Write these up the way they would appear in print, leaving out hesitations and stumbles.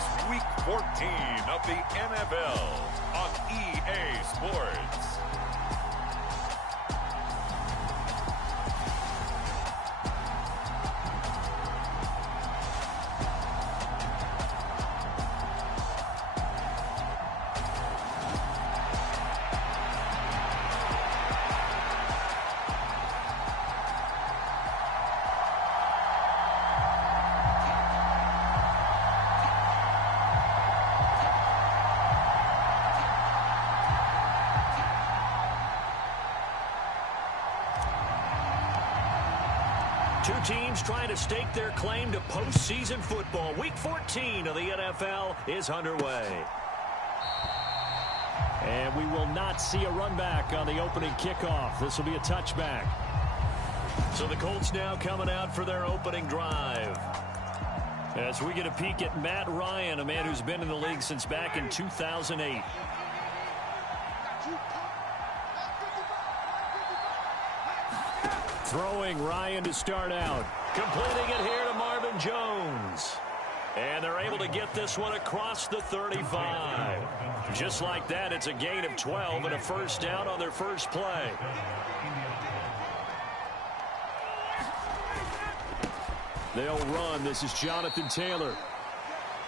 It's Week 14 of the NFL on EA Sports. Two teams trying to stake their claim to postseason football. Week 14 of the NFL is underway. And we will not see a run back on the opening kickoff. This will be a touchback. So the Colts now coming out for their opening drive. As we get a peek at Matt Ryan, a man who's been in the league since back in 2008. Throwing Ryan to start out. Completing it here to Marvin Jones. And they're able to get this one across the 35. Just like that, it's a gain of 12 and a first down on their first play. They'll run. This is Jonathan Taylor.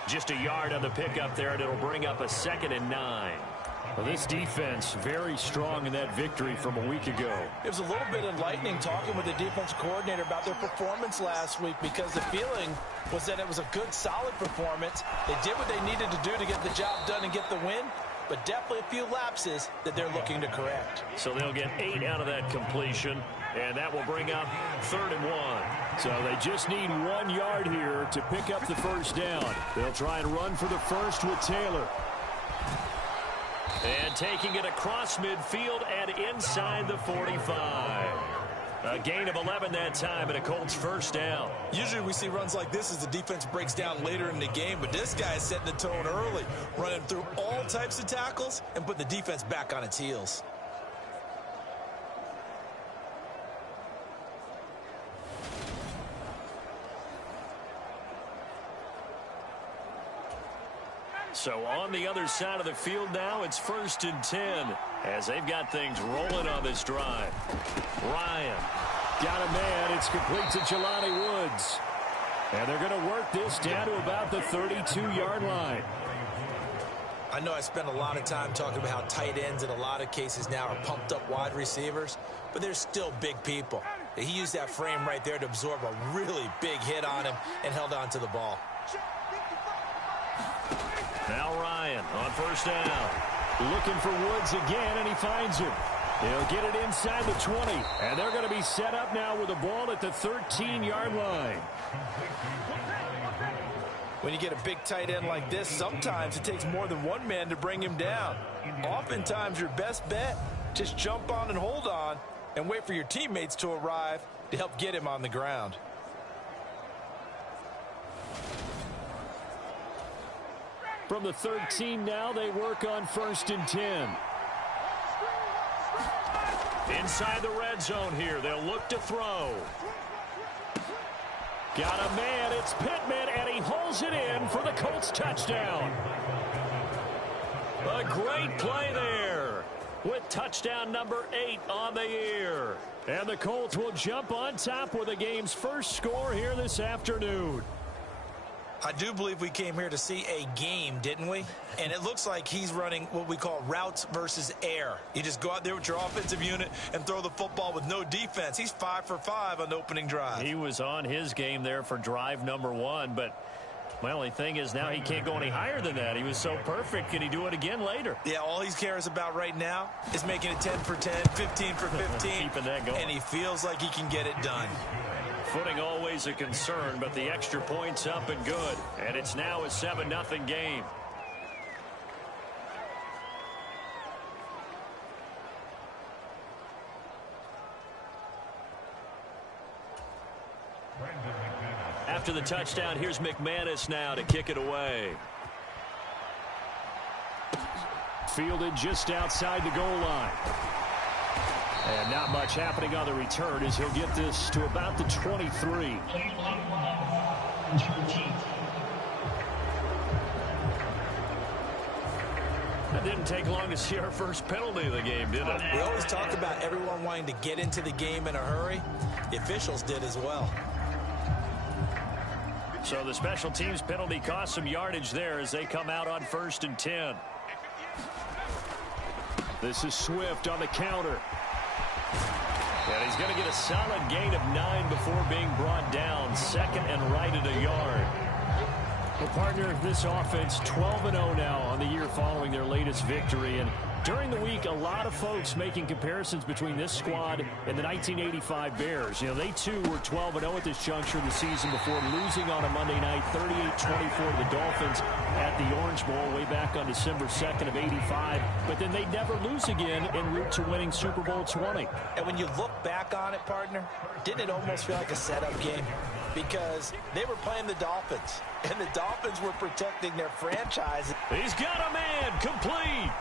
Just a yard on the pickup there, and it'll bring up a 2nd and 9. Well, this defense very strong in that victory from a week ago. It was a little bit enlightening talking with the defense coordinator about their performance last week, because the feeling was that it was a good, solid performance. They did what they needed to do to get the job done and get the win, but definitely a few lapses that they're looking to correct. So they'll get 8 out of that completion, and that will bring up 3rd and 1. So they just need 1 yard here to pick up the first down. They'll try and run for the first with Taylor. And taking it across midfield and inside the 45. A gain of 11 that time and a Colts first down. Usually we see runs like this as the defense breaks down later in the game, but this guy is setting the tone early, running through all types of tackles and put the defense back on its heels. So on the other side of the field now, it's 1st and 10 as they've got things rolling on this drive. Ryan got a man. It's complete to Jelani Woods. And they're going to work this down to about the 32-yard line. I know I spend a lot of time talking about how tight ends in a lot of cases now are pumped up wide receivers, but they're still big people. He used that frame right there to absorb a really big hit on him and held on to the ball. Now Ryan on first down. Looking for Woods again, and he finds him. He'll get it inside the 20, and they're going to be set up now with the ball at the 13-yard line. When you get a big tight end like this, sometimes it takes more than one man to bring him down. Oftentimes, your best bet, just jump on and hold on and wait for your teammates to arrive to help get him on the ground. From the 13 now, they work on 1st and 10. Inside the red zone here, they'll look to throw. Got a man, it's Pittman, and he holds it in for the Colts touchdown. A great play there with touchdown number 8 on the year. And the Colts will jump on top with the game's first score here this afternoon. I do believe we came here to see a game, didn't we? And it looks like he's running what we call routes versus air. You just go out there with your offensive unit and throw the football with no defense. He's 5 for 5 on the opening drive. He was on his game there for drive number 1, but my only thing is now he can't go any higher than that. He was so perfect. Can he do it again later? Yeah, all he cares about right now is making it 10 for 10, 15 for 15. Keeping that going. And he feels like he can get it done. Footing always a concern, but the extra point's up and good. And it's now a 7-0 game. After the touchdown, here's McManus now to kick it away. Fielded just outside the goal line. And not much happening on the return as he'll get this to about the 23. It didn't take long to see our first penalty of the game, did it? We always talk about everyone wanting to get into the game in a hurry. The officials did as well. So the special teams penalty cost some yardage there as they come out on 1st and 10. This is Swift on the counter. And he's going to get a solid gain of 9 before being brought down. 2nd and right at a yard. Well, partner, this offense 12-0 now on the year following their latest victory. And during the week, a lot of folks making comparisons between this squad and the 1985 Bears. You know, they too were 12-0 at this juncture of the season before losing on a Monday night 38-24 to the Dolphins at the Orange Bowl way back on December 2nd of 85. But then they'd never lose again en route to winning Super Bowl 20. And when you look back on it, partner, didn't it almost feel like a setup game? Because they were playing the Dolphins, and the Dolphins were protecting their franchise. He's got a man complete.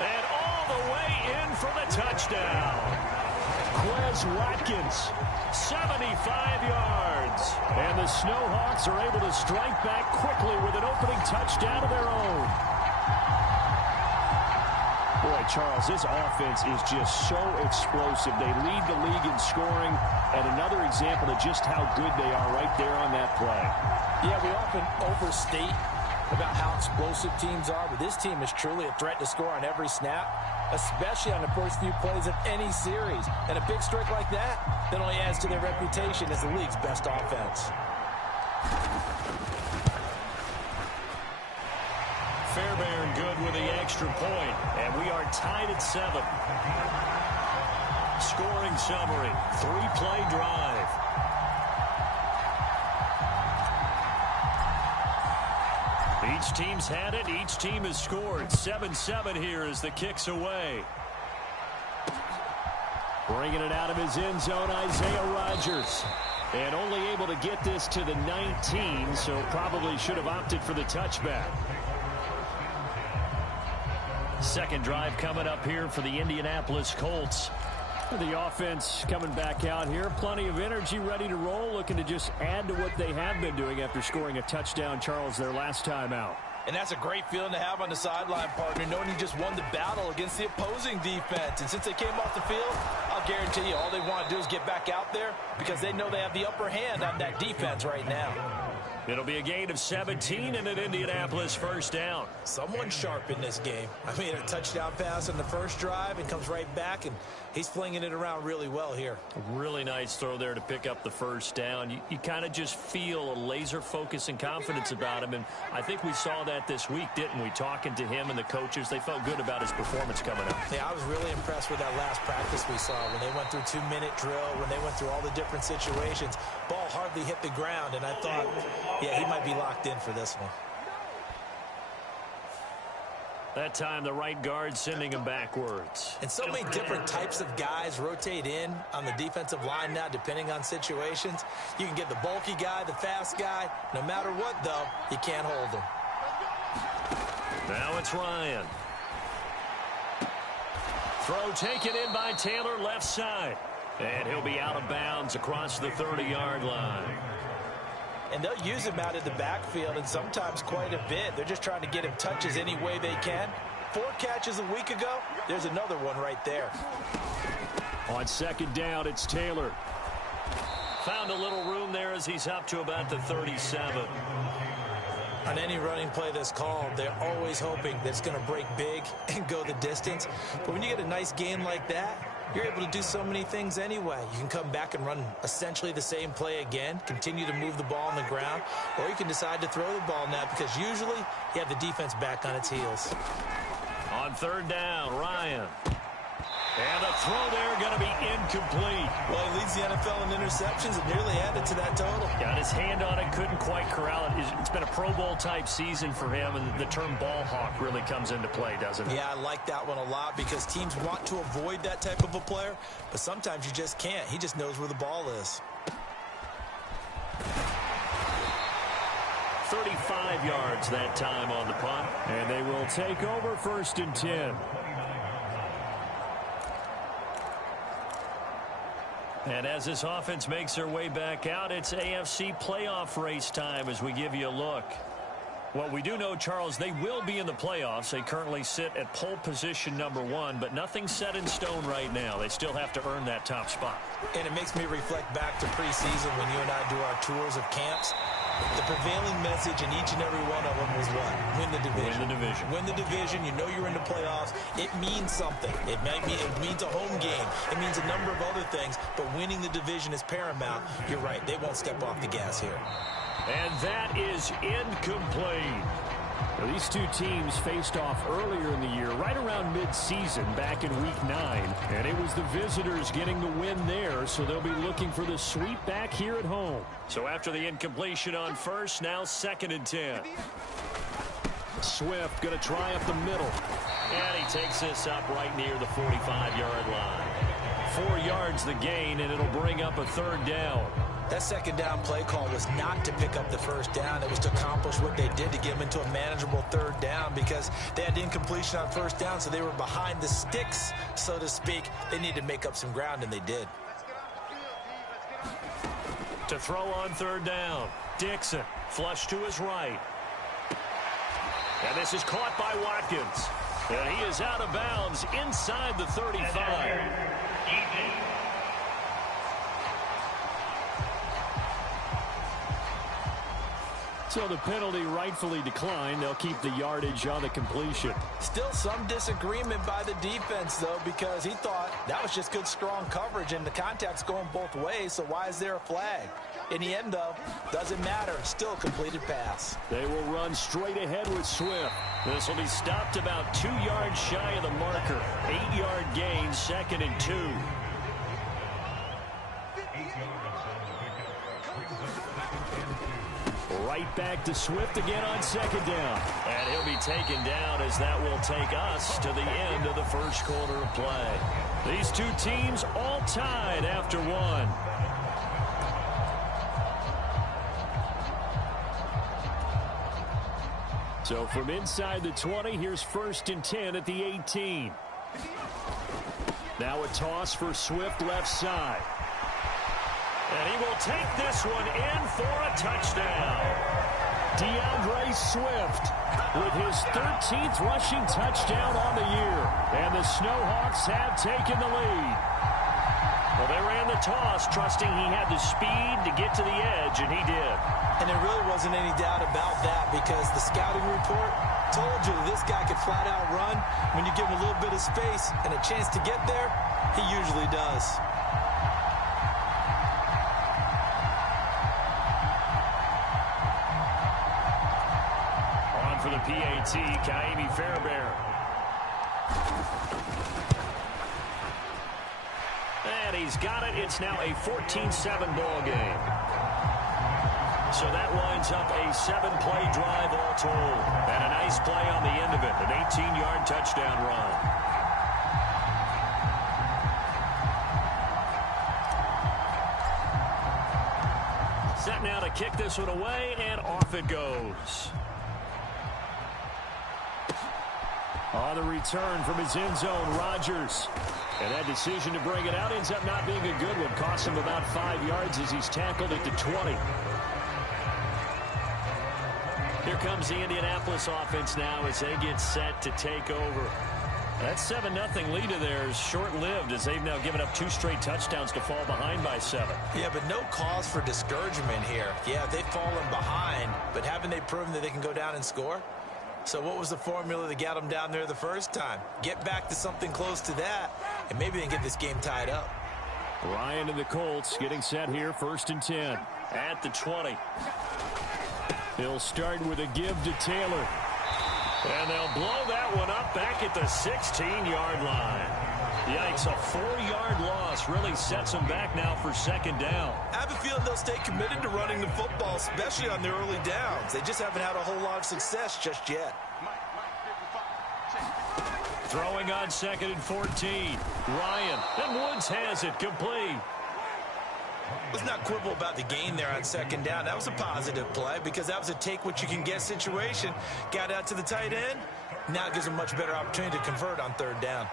And all the way in for the touchdown. Quez Watkins, 75 yards. And the Snowhawks are able to strike back quickly with an opening touchdown of their own. Boy, Charles, this offense is just so explosive. They lead the league in scoring, and another example of just how good they are right there on that play. Yeah, we often overstate about how explosive teams are, but this team is truly a threat to score on every snap, especially on the first few plays of any series. And a big strike like that only adds to their reputation as the league's best offense. Fairbairn good with the extra point, and we are tied at 7. Scoring summary, 3-play drive. Each team's had it. Each team has scored. 7-7 here as the kick's away. Bringing it out of his end zone, Isaiah Rodgers. And only able to get this to the 19, so probably should have opted for the touchback. Second drive coming up here for the Indianapolis Colts. The offense coming back out here. Plenty of energy, ready to roll, looking to just add to what they have been doing after scoring a touchdown, Charles, their last time out. And that's a great feeling to have on the sideline, partner, knowing you just won the battle against the opposing defense. And since they came off the field, I'll guarantee you all they want to do is get back out there because they know they have the upper hand on that defense right now. It'll be a gain of 17 and an Indianapolis first down. Someone sharp in this game. I mean, a touchdown pass on the first drive and comes right back, and he's flinging it around really well here. A really nice throw there to pick up the first down. You kind of just feel a laser focus and confidence about him, and I think we saw that this week, didn't we? Talking to him and the coaches, they felt good about his performance coming up. Yeah, I was really impressed with that last practice we saw when they went through 2-minute drill, when they went through all the different situations. Ball hardly hit the ground, and I thought, yeah, he might be locked in for this one. That time, the right guard sending him backwards. And so many different types of guys rotate in on the defensive line now, depending on situations. You can get the bulky guy, the fast guy. No matter what, though, you can't hold him. Now it's Ryan. Throw taken in by Taylor, left side. And he'll be out of bounds across the 30-yard line. And they'll use him out of the backfield, and sometimes quite a bit. They're just trying to get him touches any way they can. 4 catches a week ago. There's another one right there. On second down, it's Taylor. Found a little room there as he's up to about the 37. On any running play that's called, they're always hoping that it's going to break big and go the distance. But when you get a nice gain like that, you're able to do so many things anyway. You can come back and run essentially the same play again, continue to move the ball on the ground, or you can decide to throw the ball now because usually you have the defense back on its heels. On third down, Ryan. And the throw there going to be incomplete. Well, he leads the NFL in interceptions and nearly added to that total. Got his hand on it, couldn't quite corral it. It's been a Pro Bowl type season for him, and the term ball hawk really comes into play, doesn't it? Yeah, I like that one a lot because teams want to avoid that type of a player, but sometimes you just can't. He just knows where the ball is. 35 yards that time on the punt. And they will take over 1st and 10. And as this offense makes their way back out, it's AFC playoff race time as we give you a look. Well, we do know, Charles, they will be in the playoffs. They currently sit at pole position #1, but nothing's set in stone right now. They still have to earn that top spot. And it makes me reflect back to preseason when you and I do our tours of camps. The prevailing message in each and every one of them was what? Win the division. Win the division. Win the division. You know you're in the playoffs. It means something. It means a home game. It means a number of other things, but winning the division is paramount. You're right. They won't step off the gas here. And that is incomplete. Well, these two teams faced off earlier in the year, right around mid-season, back in Week 9. And it was the visitors getting the win there, so they'll be looking for the sweep back here at home. So after the incompletion on first, now 2nd and 10. Swift going to try up the middle. And he takes this up right near the 45-yard line. 4 yards the gain, and it'll bring up a 3rd down. That 2nd down play call was not to pick up the 1st down. It was to accomplish what they did to get them into a manageable 3rd down because they had incompletion on 1st down, so they were behind the sticks, so to speak. They needed to make up some ground, and they did. To throw on 3rd down, Dixon, flush to his right. And this is caught by Watkins. And he is out of bounds inside the 35. So the penalty rightfully declined. They'll keep the yardage on the completion. Still some disagreement by the defense, though, because he thought that was just good, strong coverage, and the contact's going both ways, so why is there a flag? In the end, though, doesn't matter. Still a completed pass. They will run straight ahead with Swift. This will be stopped about 2 yards shy of the marker. 8-yard gain, 2nd and 2. Right back to Swift again on 2nd down. And he'll be taken down as that will take us to the end of the first quarter of play. These two teams all tied after 1. So from inside the 20, here's 1st and 10 at the 18. Now a toss for Swift left side. And he will take this one in for a touchdown. DeAndre Swift with his 13th rushing touchdown on the year. And the Snowhawks have taken the lead. Well, they ran the toss, trusting he had the speed to get to the edge, and he did. And there really wasn't any doubt about that because the scouting report told you that this guy could flat out run. When you give him a little bit of space and a chance to get there, he usually does. For the PAT, Kaimi Fairbairn. And he's got it. It's now a 14-7 ball game. So that winds up a 7-play drive all told. And a nice play on the end of it. An 18-yard touchdown run. Set now to kick this one away, and off it goes. On the return from his end zone, Rodgers. And that decision to bring it out ends up not being a good one. Costs him about 5 yards as he's tackled at the 20. Here comes the Indianapolis offense now as they get set to take over. That 7-0 lead of theirs is short-lived as they've now given up 2 straight touchdowns to fall behind by 7. Yeah, but no cause for discouragement here. Yeah, they've fallen behind, but haven't they proven that they can go down and score? So what was the formula that got them down there the first time? Get back to something close to that, and maybe they can get this game tied up. Ryan and the Colts getting set here, 1st and 10. At the 20. They'll start with a give to Taylor. And they'll blow that one up back at the 16-yard line. Yikes, a 4-yard loss really sets them back now for 2nd down. I have a feeling they'll stay committed to running the football, especially on their early downs. They just haven't had a whole lot of success just yet. Throwing on 2nd and 14. Ryan, and Woods has it complete. Let's not quibble about the gain there on 2nd down. That was a positive play because that was a take-what-you-can-get situation. Got out to the tight end. Now it gives them a much better opportunity to convert on 3rd down.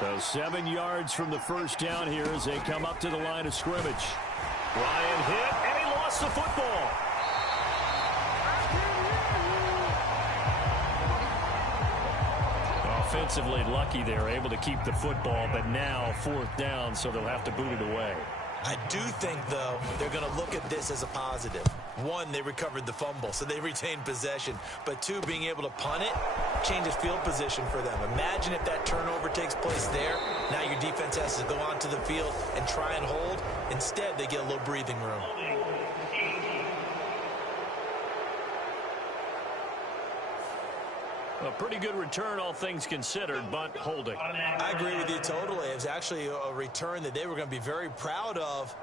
So 7 yards from the 1st down here as they come up to the line of scrimmage. Ryan hit, and he lost the football. defensively lucky they're able to keep the football, but now 4th down, so they'll have to boot it away. I do think, though, they're going to look at this as a positive. 1, they recovered the fumble, so they retained possession. But 2, being able to punt it changes field position for them. Imagine if that turnover takes place there. Now your defense has to go onto the field and try and hold. Instead, they get a little breathing room. A pretty good return, all things considered, but holding. I agree with you totally. It was actually a return that they were going to be very proud of.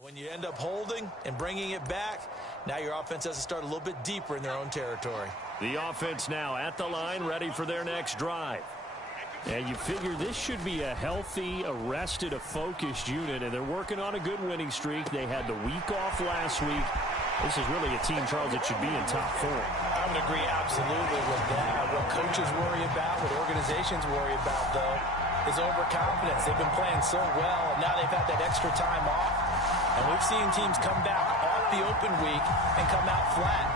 When you end up holding and bringing it back, now your offense has to start a little bit deeper in their own territory. The offense now at the line, ready for their next drive. And you figure this should be a healthy, a rested, a focused unit, and they're working on a good winning streak. They had the week off last week. This is really a team, Charles, that should be in top 4. I would agree absolutely with that. What coaches worry about, what organizations worry about, though, is overconfidence. They've been playing so well, and now they've had that extra time off. And we've seen teams come back off the open week and come out flat.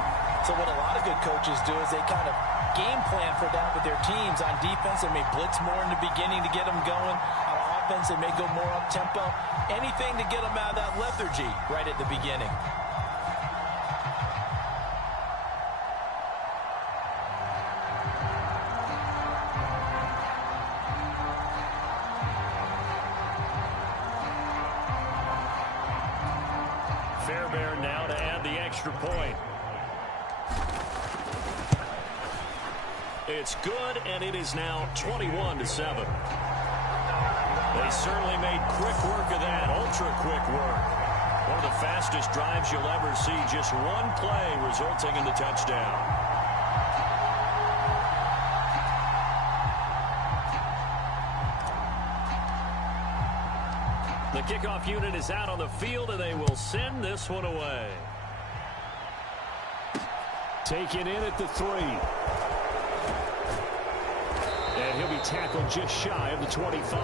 So what a lot of good coaches do is they kind of game plan for that with their teams. On defense, they may blitz more in the beginning to get them going. On offense, they may go more up-tempo. Anything to get them out of that lethargy right at the beginning. Fairbairn now to add the extra point. It's good, and it is now 21-7. They certainly made quick work of that, ultra-quick work. One of the fastest drives you'll ever see, just one play resulting in the touchdown. The kickoff unit is out on the field, and they will send this one away. Taken in at the 3. And he'll be tackled just shy of the 25.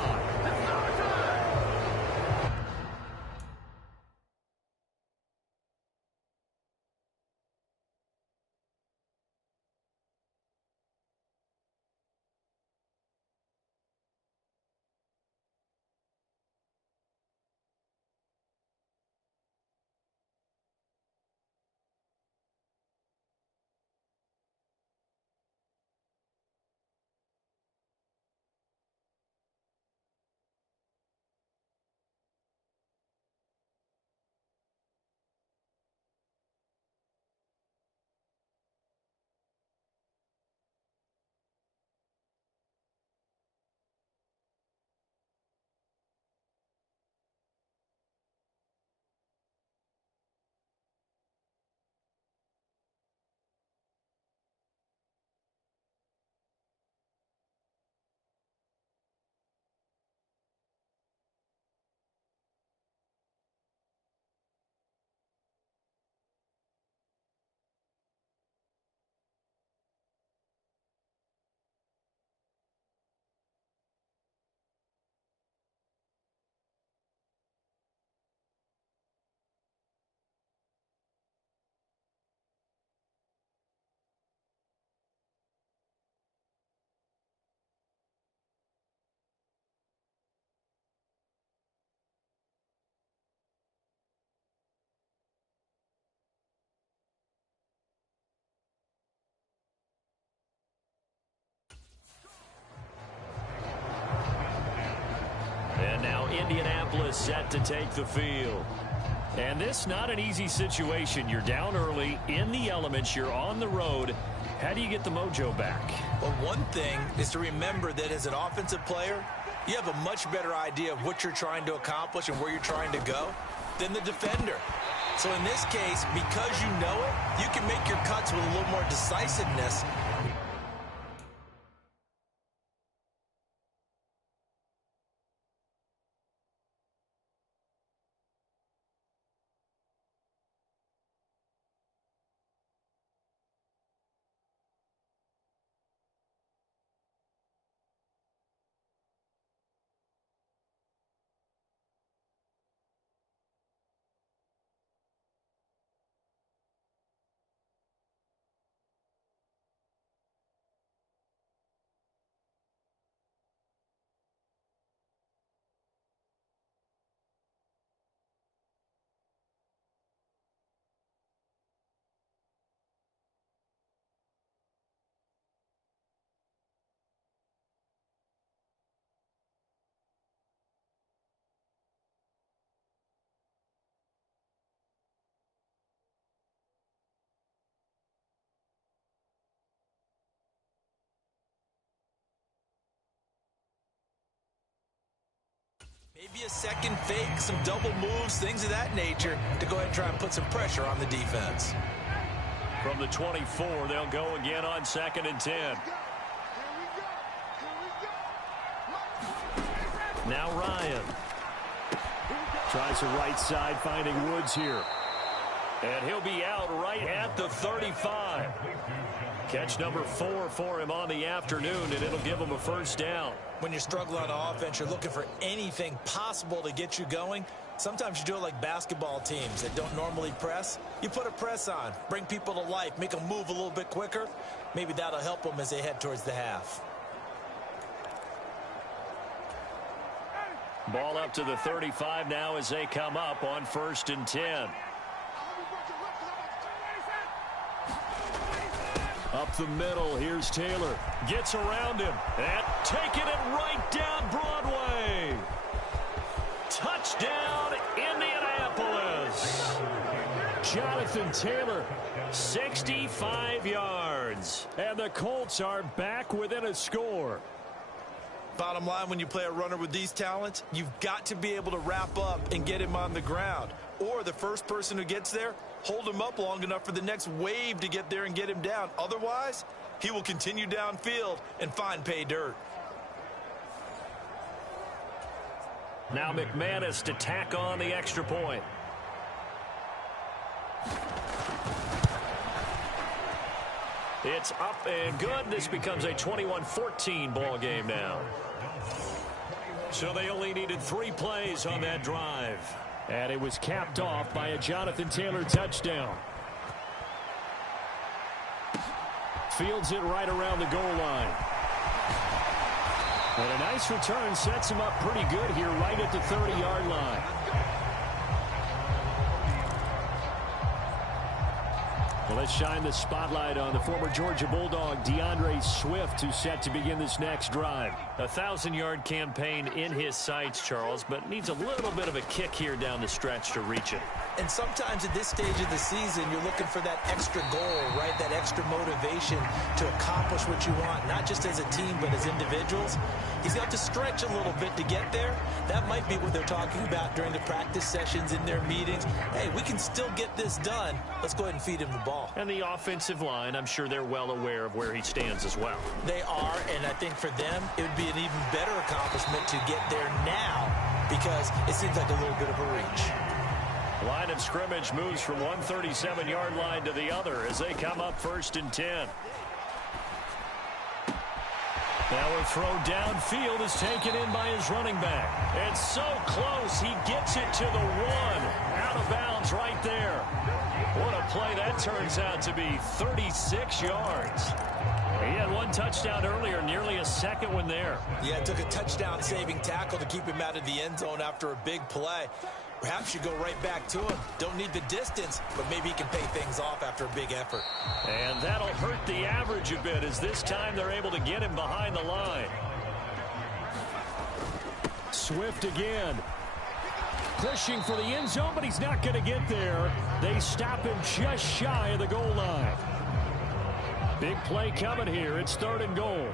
And now Indianapolis set to take the field. And this not an easy situation. You're down early, in the elements, you're on the road. How do you get the mojo back? Well, one thing is to remember that as an offensive player, you have a much better idea of what you're trying to accomplish and where you're trying to go than the defender. So in this case, because you know it, you can make your cuts with a little more decisiveness. Maybe a second fake, some double moves, things of that nature to go ahead and try and put some pressure on the defense. From the 24, they'll go again on 2nd and 10. Now Ryan. Tries the right side, finding Woods here. And he'll be out right at the 35. Catch number 4 for him on the afternoon, and it'll give him a first down. When you're struggling on offense, you're looking for anything possible to get you going. Sometimes you do it like basketball teams that don't normally press. You put a press on, bring people to life, make them move a little bit quicker. Maybe that'll help them as they head towards the half. Ball up to the 35 now as they come up on 1st and 10. Up the middle, here's Taylor. Gets around him and taking it right down Broadway. Touchdown, Indianapolis. Jonathan Taylor, 65 yards. And the Colts are back within a score. Bottom line, when you play a runner with these talents, you've got to be able to wrap up and get him on the ground. Or the first person who gets there, hold him up long enough for the next wave to get there and get him down. Otherwise, he will continue downfield and find pay dirt. Now McManus to tack on the extra point. It's up and good. This becomes a 21-14 ball game now. So they only needed 3 plays on that drive. And it was capped off by a Jonathan Taylor touchdown. Fields it right around the goal line. And a nice return sets him up pretty good here right at the 30-yard line. Well, let's shine the spotlight on the former Georgia Bulldog, DeAndre Swift, who's set to begin this next drive. A 1,000-yard campaign in his sights, Charles, but needs a little bit of a kick here down the stretch to reach it. And sometimes at this stage of the season, you're looking for that extra goal, right? That extra motivation to accomplish what you want, not just as a team, but as individuals. He's got to stretch a little bit to get there. That might be what they're talking about during the practice sessions in their meetings. Hey, we can still get this done. Let's go ahead and feed him the ball. And the offensive line, I'm sure they're well aware of where he stands as well. They are, and I think for them, it would be an even better accomplishment to get there now because it seems like a little bit of a reach. Line of scrimmage moves from one 37-yard line to the other as they come up 1st and 10. Now a throw downfield is taken in by his running back. It's so close, he gets it to the 1. Out of bounds right there. What a play that turns out to be, 36 yards. He had 1 touchdown earlier, nearly a second one there. Yeah, it took a touchdown-saving tackle to keep him out of the end zone after a big play. Perhaps you go right back to him. Don't need the distance, but maybe he can pay things off after a big effort. And that'll hurt the average a bit as this time they're able to get him behind the line. Swift again. Pushing for the end zone, but he's not going to get there. They stop him just shy of the goal line. Big play coming here. It's 3rd and goal.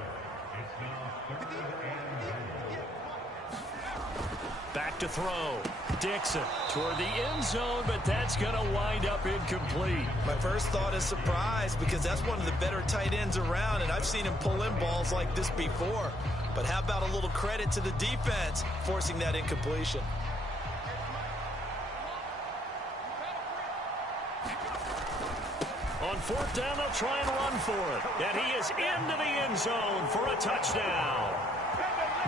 Back to throw. Dixon toward the end zone, but that's going to wind up incomplete. My first thought is surprise because that's one of the better tight ends around, and I've seen him pull in balls like this before. But how about a little credit to the defense forcing that incompletion? On 4th down, they'll try and run for it. And he is into the end zone for a touchdown.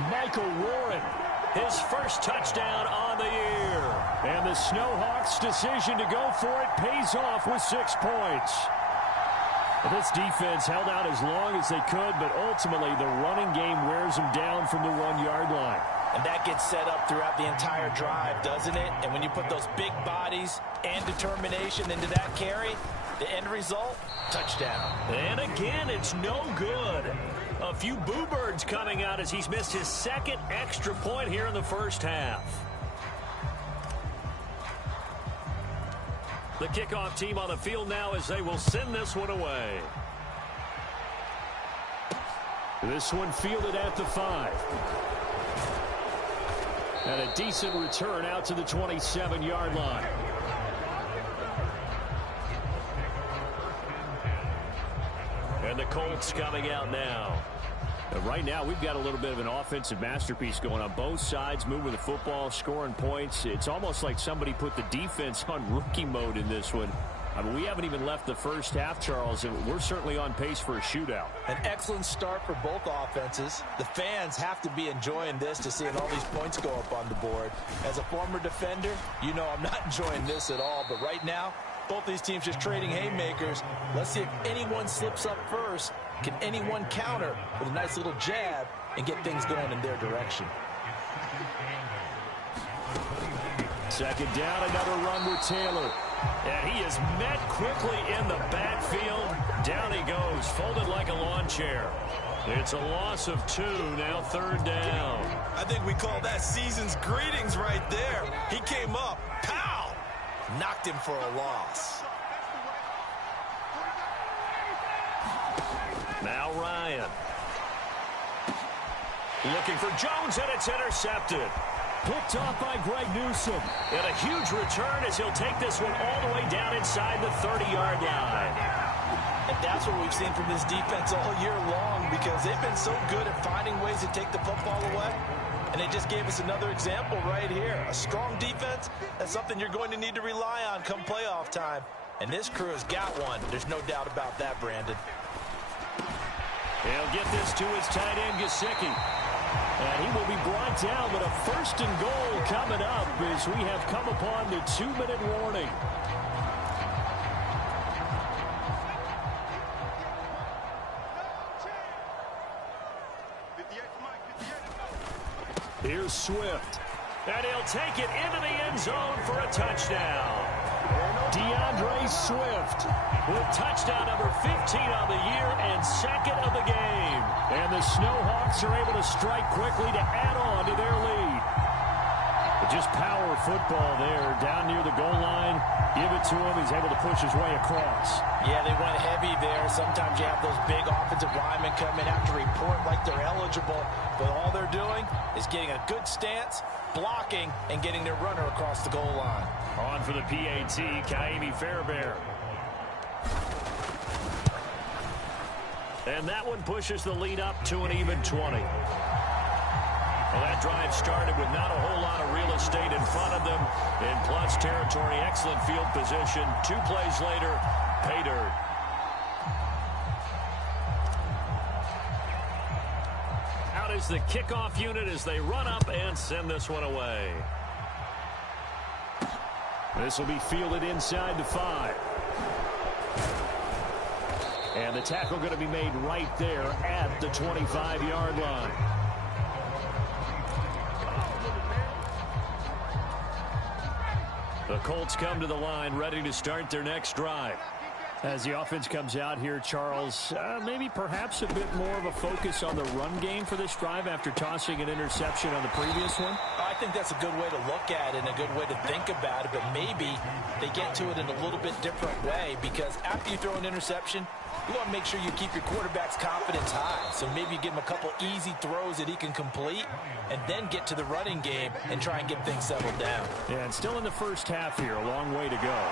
Michael Warren. His first touchdown on the year. And the Snowhawks' decision to go for it pays off with 6 points. This defense held out as long as they could, but ultimately the running game wears them down from the 1-yard line. And that gets set up throughout the entire drive, doesn't it? And when you put those big bodies and determination into that carry, the end result, touchdown. And again, it's no good. A few boo birds coming out as he's missed his 2nd extra point here in the first half. The kickoff team on the field now as they will send this one away. This one fielded at the 5. And a decent return out to the 27-yard line. And the Colts coming out now. Right now, we've got a little bit of an offensive masterpiece going on. Both sides moving the football, scoring points. It's almost like somebody put the defense on rookie mode in this one. I mean, we haven't even left the first half, Charles, and we're certainly on pace for a shootout. An excellent start for both offenses. The fans have to be enjoying this to seeing all these points go up on the board. As a former defender, you know I'm not enjoying this at all. But right now, both these teams just trading haymakers. Let's see if anyone slips up first. Can anyone counter with a nice little jab and get things going in their direction? Second down, another run with Taylor. And he is met quickly in the backfield. Down he goes, folded like a lawn chair. It's a loss of 2, now third down. I think we call that season's greetings right there. He came up, pow! Knocked him for a loss. Now Ryan. Looking for Jones, and it's intercepted. Picked off by Greg Newsome. And a huge return as he'll take this one all the way down inside the 30-yard line. And that's what we've seen from this defense all year long, because they've been so good at finding ways to take the football away. And they just gave us another example right here. A strong defense, that's something you're going to need to rely on come playoff time. And this crew has got one. There's no doubt about that, Brandon. He'll get this to his tight end, Gesicki. And he will be brought down, but a first and goal coming up as we have come upon the 2-minute warning. Here's Swift. And he'll take it into the end zone for a touchdown. DeAndre Swift with touchdown number 15 on the year and second of the game. And the Snowhawks are able to strike quickly to add on to their lead. But just power football there down near the goal line. Give it to him. He's able to push his way across. Yeah, they went heavy there. Sometimes you have those big offensive linemen come in, have to report like they're eligible. But all they're doing is getting a good stance, blocking, and getting their runner across the goal line. On for the PAT, Kaimi Fairbairn. And that one pushes the lead up to an even 20. Well, that drive started with not a whole lot of real estate in front of them. In plus territory, excellent field position. 2 plays later, pay dirt. Out is the kickoff unit as they run up and send this one away. This will be fielded inside the 5. And the tackle going to be made right there at the 25-yard line. The Colts come to the line ready to start their next drive. As the offense comes out here, Charles, maybe perhaps a bit more of a focus on the run game for this drive after tossing an interception on the previous one? I think that's a good way to look at it and a good way to think about it, but maybe they get to it in a little bit different way, because after you throw an interception, you want to make sure you keep your quarterback's confidence high. So maybe you give him a couple easy throws that he can complete and then get to the running game and try and get things settled down. Yeah, and still in the first half here, a long way to go.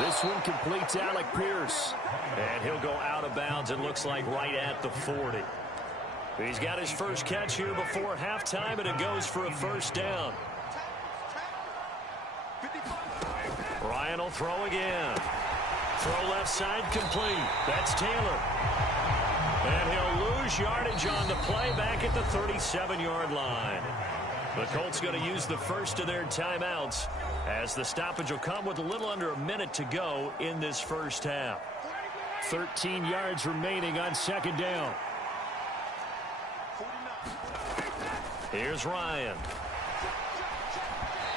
This one completes Alec Pierce. And he'll go out of bounds, it looks like, right at the 40. He's got his first catch here before halftime, and it goes for a first down. Ryan will throw again. Throw left side complete. That's Taylor. And he'll lose yardage on the play back at the 37-yard line. The Colts going to use the first of their timeouts as the stoppage will come with a little under a minute to go in this first half. 13 yards remaining on second down. Here's Ryan.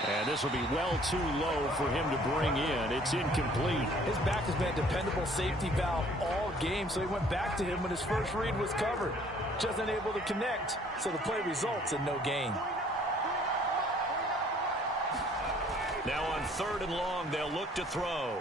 And this will be well too low for him to bring in. It's incomplete. His back has been a dependable safety valve all game, so he went back to him when his first read was covered. Just unable to connect, so the play results in no gain. Now on 3rd and long, they'll look to throw.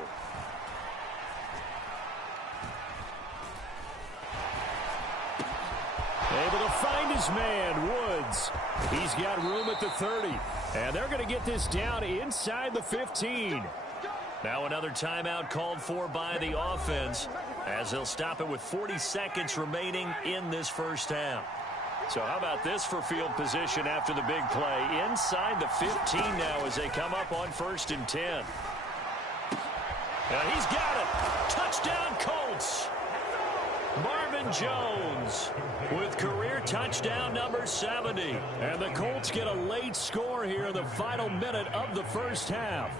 Able to find his man, Woods. He's got room at the 30. And they're going to get this down inside the 15. Now another timeout called for by the offense as they'll stop it with 40 seconds remaining in this first half. So how about this for field position after the big play? Inside the 15 now as they come up on 1st and 10. And he's got it. Touchdown, Colts. Marvin Jones with career touchdown number 70. And the Colts get a late score here in the final minute of the first half.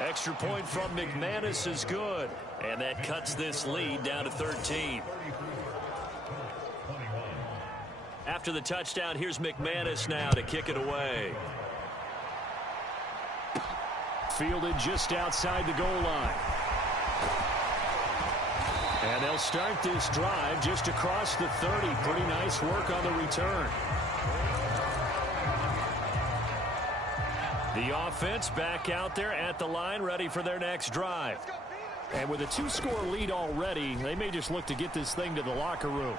Extra point from McManus is good. And that cuts this lead down to 13. After the touchdown, here's McManus now to kick it away. Fielded just outside the goal line. And they'll start this drive just across the 30. Pretty nice work on the return. The offense back out there at the line, ready for their next drive. And with a 2-score lead already, they may just look to get this thing to the locker room.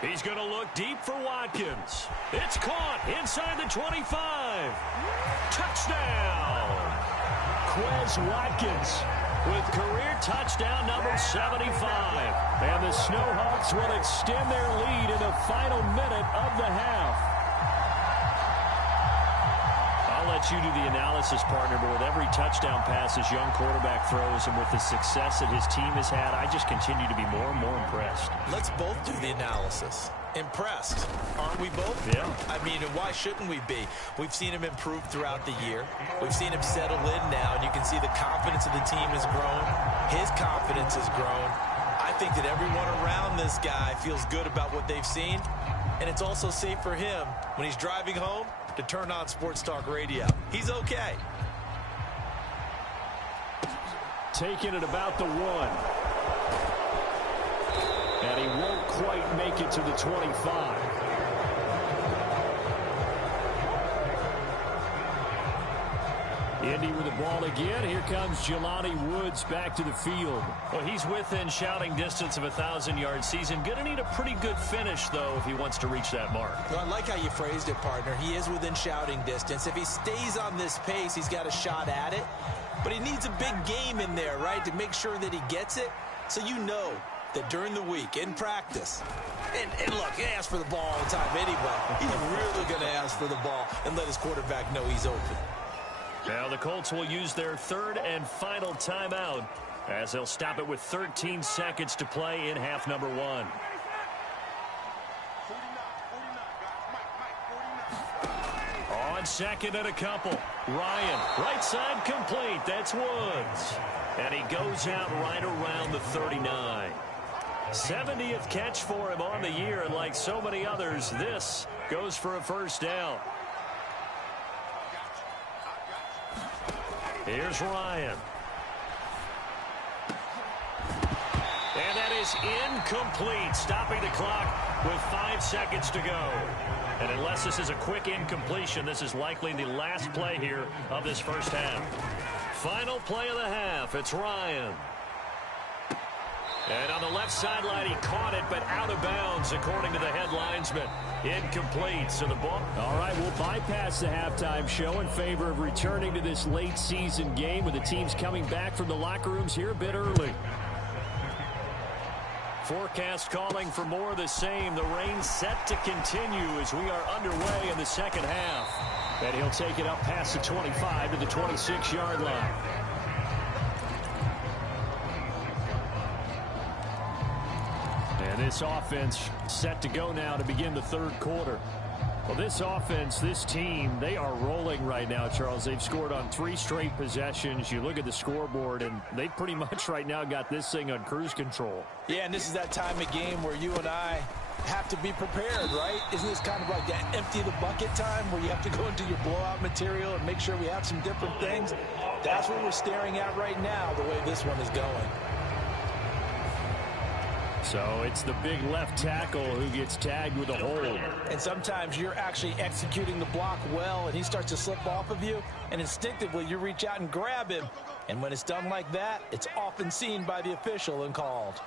He's going to look deep for Watkins. It's caught inside the 25. Touchdown! Quez Watkins with career touchdown number 75. And the Snowhawks will extend their lead in the final minute of the half. I'll let you do the analysis, partner, but with every touchdown pass this young quarterback throws and with the success that his team has had, I just continue to be more and more impressed. Let's both do the analysis. Impressed, aren't we both? Yeah. I mean, and why shouldn't we be? We've seen him improve throughout the year. We've seen him settle in now, and you can see the confidence of the team has grown. His confidence has grown. I think that everyone around this guy feels good about what they've seen, and it's also safe for him when he's driving home to turn on Sports Talk Radio. He's okay. Taking it about the 1. And he won't quite make it to the 25. Indy with the ball again. Here comes Jelani Woods back to the field. Well, he's within shouting distance of a 1,000-yard season. Going to need a pretty good finish, though, if he wants to reach that mark. Well, I like how you phrased it, partner. He is within shouting distance. If he stays on this pace, he's got a shot at it. But he needs a big game in there, right, to make sure that he gets it. So you know that during the week, in practice, and look, he asks for the ball all the time anyway. He's really going to ask for the ball and let his quarterback know he's open. Now the Colts will use their 3rd and final timeout as they'll stop it with 13 seconds to play in half number 1. On 2nd and a couple. Ryan, right side complete. That's Woods. And he goes out right around the 39. 70th catch for him on the year, and like so many others, this goes for a first down. Here's Ryan. And that is incomplete, stopping the clock with 5 seconds to go. And unless this is a quick incompletion, this is likely the last play here of this first half. Final play of the half, it's Ryan. And on the left sideline, he caught it, but out of bounds, according to the head linesman. Incomplete, so the ball. All right, we'll bypass the halftime show in favor of returning to this late season game with the teams coming back from the locker rooms here a bit early. Forecast calling for more of the same. The rain set to continue as we are underway in the second half. And he'll take it up past the 25 to the 26-yard line. And this offense set to go now to begin the 3rd quarter. Well, this offense, this team, they are rolling right now, Charles. They've scored on 3 straight possessions. You look at the scoreboard, and they pretty much right now got this thing on cruise control. Yeah, and this is that time of game where you and I have to be prepared, right? Isn't this kind of like that empty the bucket time where you have to go into your blowout material and make sure we have some different things? That's what we're staring at right now, the way this one is going. So it's the big left tackle who gets tagged with a hold. And sometimes you're actually executing the block well, and he starts to slip off of you, and instinctively you reach out and grab him. And when it's done like that, it's often seen by the official and called.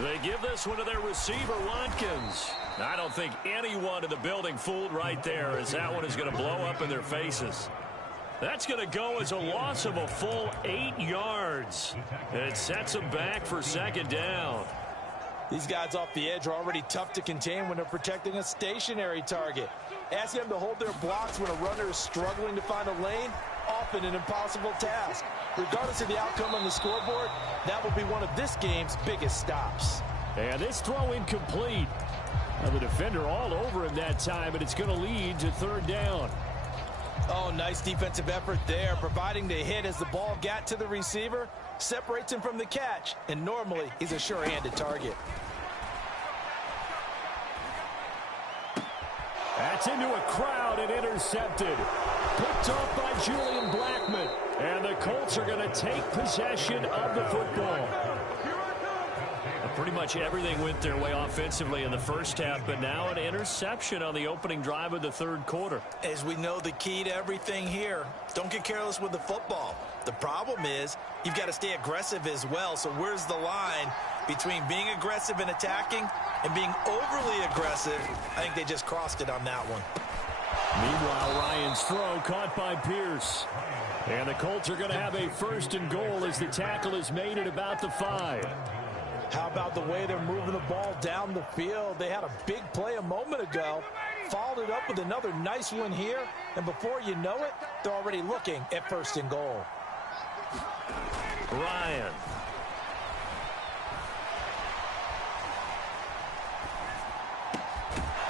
They give this one to their receiver, Watkins. I don't think anyone in the building fooled right there, as that one is going to blow up in their faces. That's going to go as a loss of a full 8 yards. It sets them back for second down. These guys off the edge are already tough to contain when they're protecting a stationary target. Ask them to hold their blocks when a runner is struggling to find a lane, often an impossible task. Regardless of the outcome on the scoreboard, that will be one of this game's biggest stops. And this throw incomplete. Now the defender all over him that time, and it's going to lead to third down. Oh, nice defensive effort there, providing the hit as the ball got to the receiver, separates him from the catch, and normally he's a sure-handed target. That's into a crowd and intercepted. Picked off by Julian Blackmon. And the Colts are going to take possession of the football. Pretty much everything went their way offensively in the first half, but now an interception on the opening drive of the third quarter. As we know, the key to everything here, don't get careless with the football. The problem is you've got to stay aggressive as well. So where's the line between being aggressive and attacking and being overly aggressive? I think they just crossed it on that one. Meanwhile, Ryan's throw caught by Pierce. And the Colts are going to have a first and goal as the tackle is made at about the 5. How about the way they're moving the ball down the field? They had a big play a moment ago, followed it up with another nice one here, and before you know it, they're already looking at first and goal. Ryan.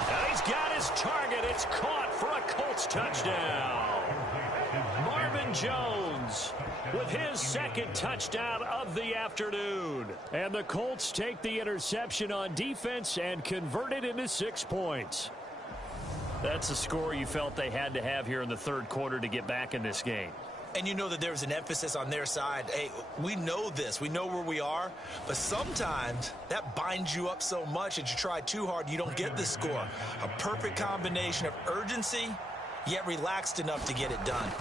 And he's got his target. It's caught for a Colts touchdown. Marvin Jones with his second touchdown of the afternoon. And the Colts take the interception on defense and convert it into 6 points. That's a score you felt they had to have here in the third quarter to get back in this game. And you know that there's an emphasis on their side. Hey, we know this. We know where we are. But sometimes that binds you up so much that you try too hard, you don't get the score. A perfect combination of urgency, yet relaxed enough to get it done.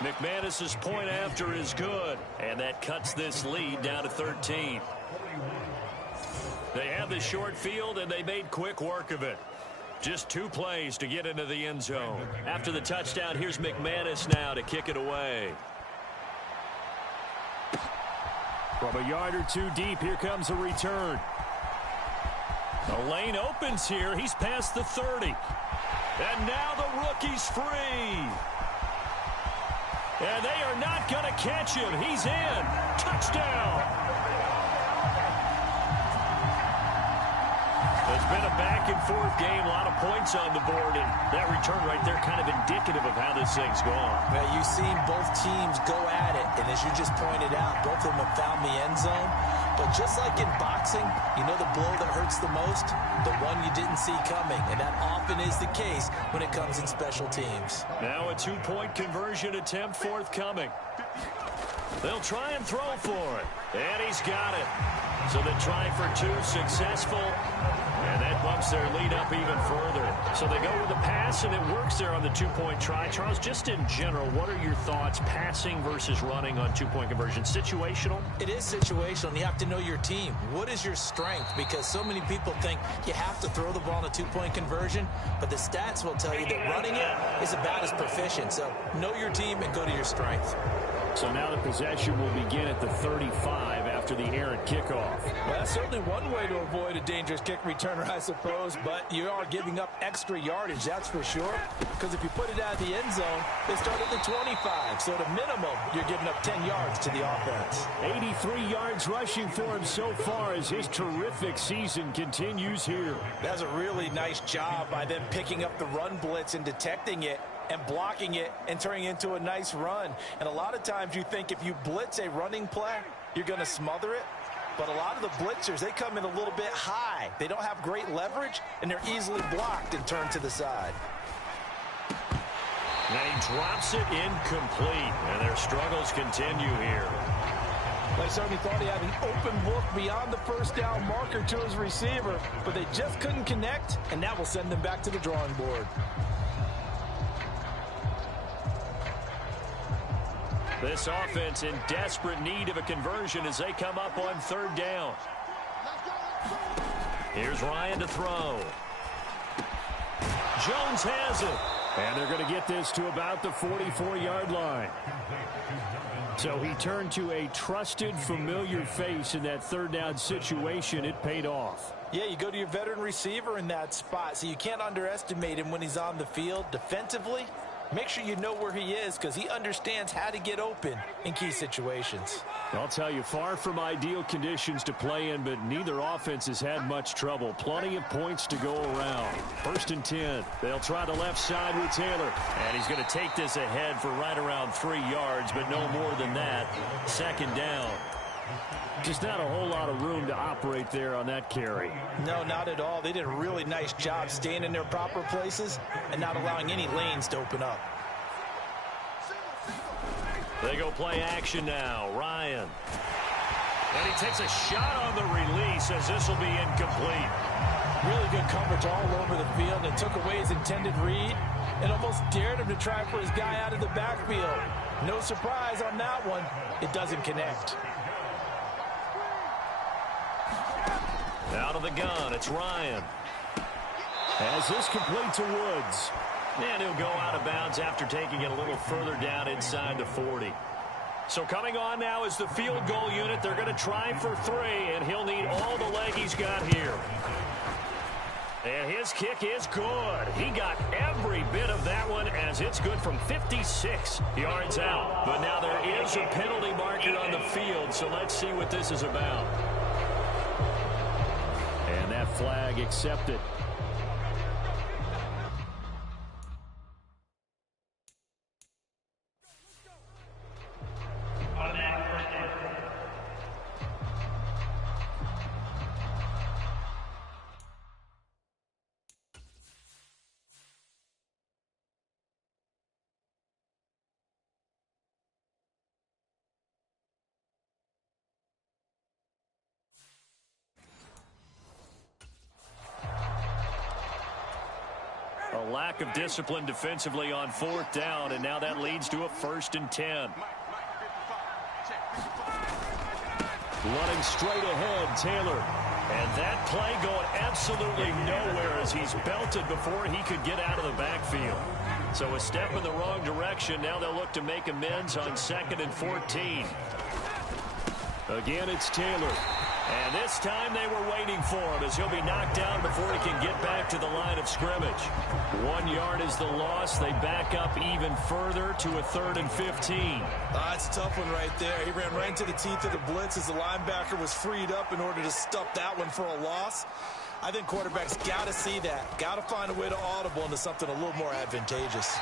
McManus's point after is good, and that cuts this lead down to 13. They have the short field, and they made quick work of it. Just 2 plays to get into the end zone. After the touchdown, here's McManus now to kick it away. From a yard or 2 deep, here comes a return. The lane opens here. He's past the 30. And now the rookie's free. And they are not going to catch him. He's in. Touchdown. It's been a back-and-forth game, a lot of points on the board, and that return right there kind of indicative of how this thing's gone. Well, you've seen both teams go at it, and as you just pointed out, both of them have found the end zone. But just like in boxing, you know the blow that hurts the most? The one you didn't see coming, and that often is the case when it comes in special teams. Now a 2-point conversion attempt forthcoming. They'll try and throw for it, and he's got it. So the try for 2 successful, and that bumps their lead up even further. So they go with the pass, and it works there on the 2-point try. Charles, just in general, what are your thoughts passing versus running on 2-point conversion? Situational? It is situational, and you have to know your team. What is your strength? Because so many people think you have to throw the ball in a 2-point conversion, but the stats will tell you that running it is about as proficient. So know your team and go to your strength. So now the possession will begin at the 35 after the errant kickoff. Well, that's certainly one way to avoid a dangerous kick returner, I suppose, but you are giving up extra yardage, that's for sure, because if you put it out of the end zone, they start at the 25, so at a minimum, you're giving up 10 yards to the offense. 83 yards rushing for him so far as his terrific season continues here. That's a really nice job by them picking up the run blitz and detecting it, and blocking it and turning it into a nice run. And a lot of times you think if you blitz a running play, you're going to smother it. But a lot of the blitzers, they come in a little bit high. They don't have great leverage, and they're easily blocked and turned to the side. And he drops it incomplete. And their struggles continue here. They certainly thought he had an open look beyond the first down marker to his receiver, but they just couldn't connect, and that will send them back to the drawing board. This offense in desperate need of a conversion as they come up on third down. Here's Ryan to throw. Jones has it. And they're going to get this to about the 44-yard line. So he turned to a trusted, familiar face in that third down situation. It paid off. Yeah, you go to your veteran receiver in that spot, so you can't underestimate him when he's on the field defensively. Make sure you know where he is because he understands how to get open in key situations. I'll tell you, far from ideal conditions to play in, but neither offense has had much trouble. Plenty of points to go around. 1st and 10. They'll try the left side with Taylor. And he's going to take this ahead for right around 3 yards, but no more than that. 2nd down. Just not a whole lot of room to operate there on that carry. No, not at all. They did a really nice job staying in their proper places and not allowing any lanes to open up. They go play action now. Ryan. And he takes a shot on the release as this will be incomplete. Really good coverage all over the field and took away his intended read and almost dared him to try for his guy out of the backfield. No surprise on that one. It doesn't connect. Out of the gun, it's Ryan. As this complete to Woods. And he'll go out of bounds after taking it a little further down inside the 40. So coming on now is the field goal unit. They're going to try for 3, and he'll need all the leg he's got here. And his kick is good. He got every bit of that one as it's good from 56 yards out. But now there is a penalty marker on the field, so let's see what this is about. And that flag accepted. A lack of discipline defensively on 4th down, and now that leads to a 1st and 10. Running straight ahead, Taylor. And that play going absolutely nowhere as he's belted before he could get out of the backfield. So a step in the wrong direction. Now they'll look to make amends on 2nd and 14. Again, it's Taylor. And this time they were waiting for him as he'll be knocked down before he can get back to the line of scrimmage. 1 yard is the loss. They back up even further to a 3rd and 15. That's a tough one right there. He ran right into the teeth of the blitz as the linebacker was freed up in order to stop that one for a loss. I think quarterbacks got to see that. Got to find a way to audible into something a little more advantageous.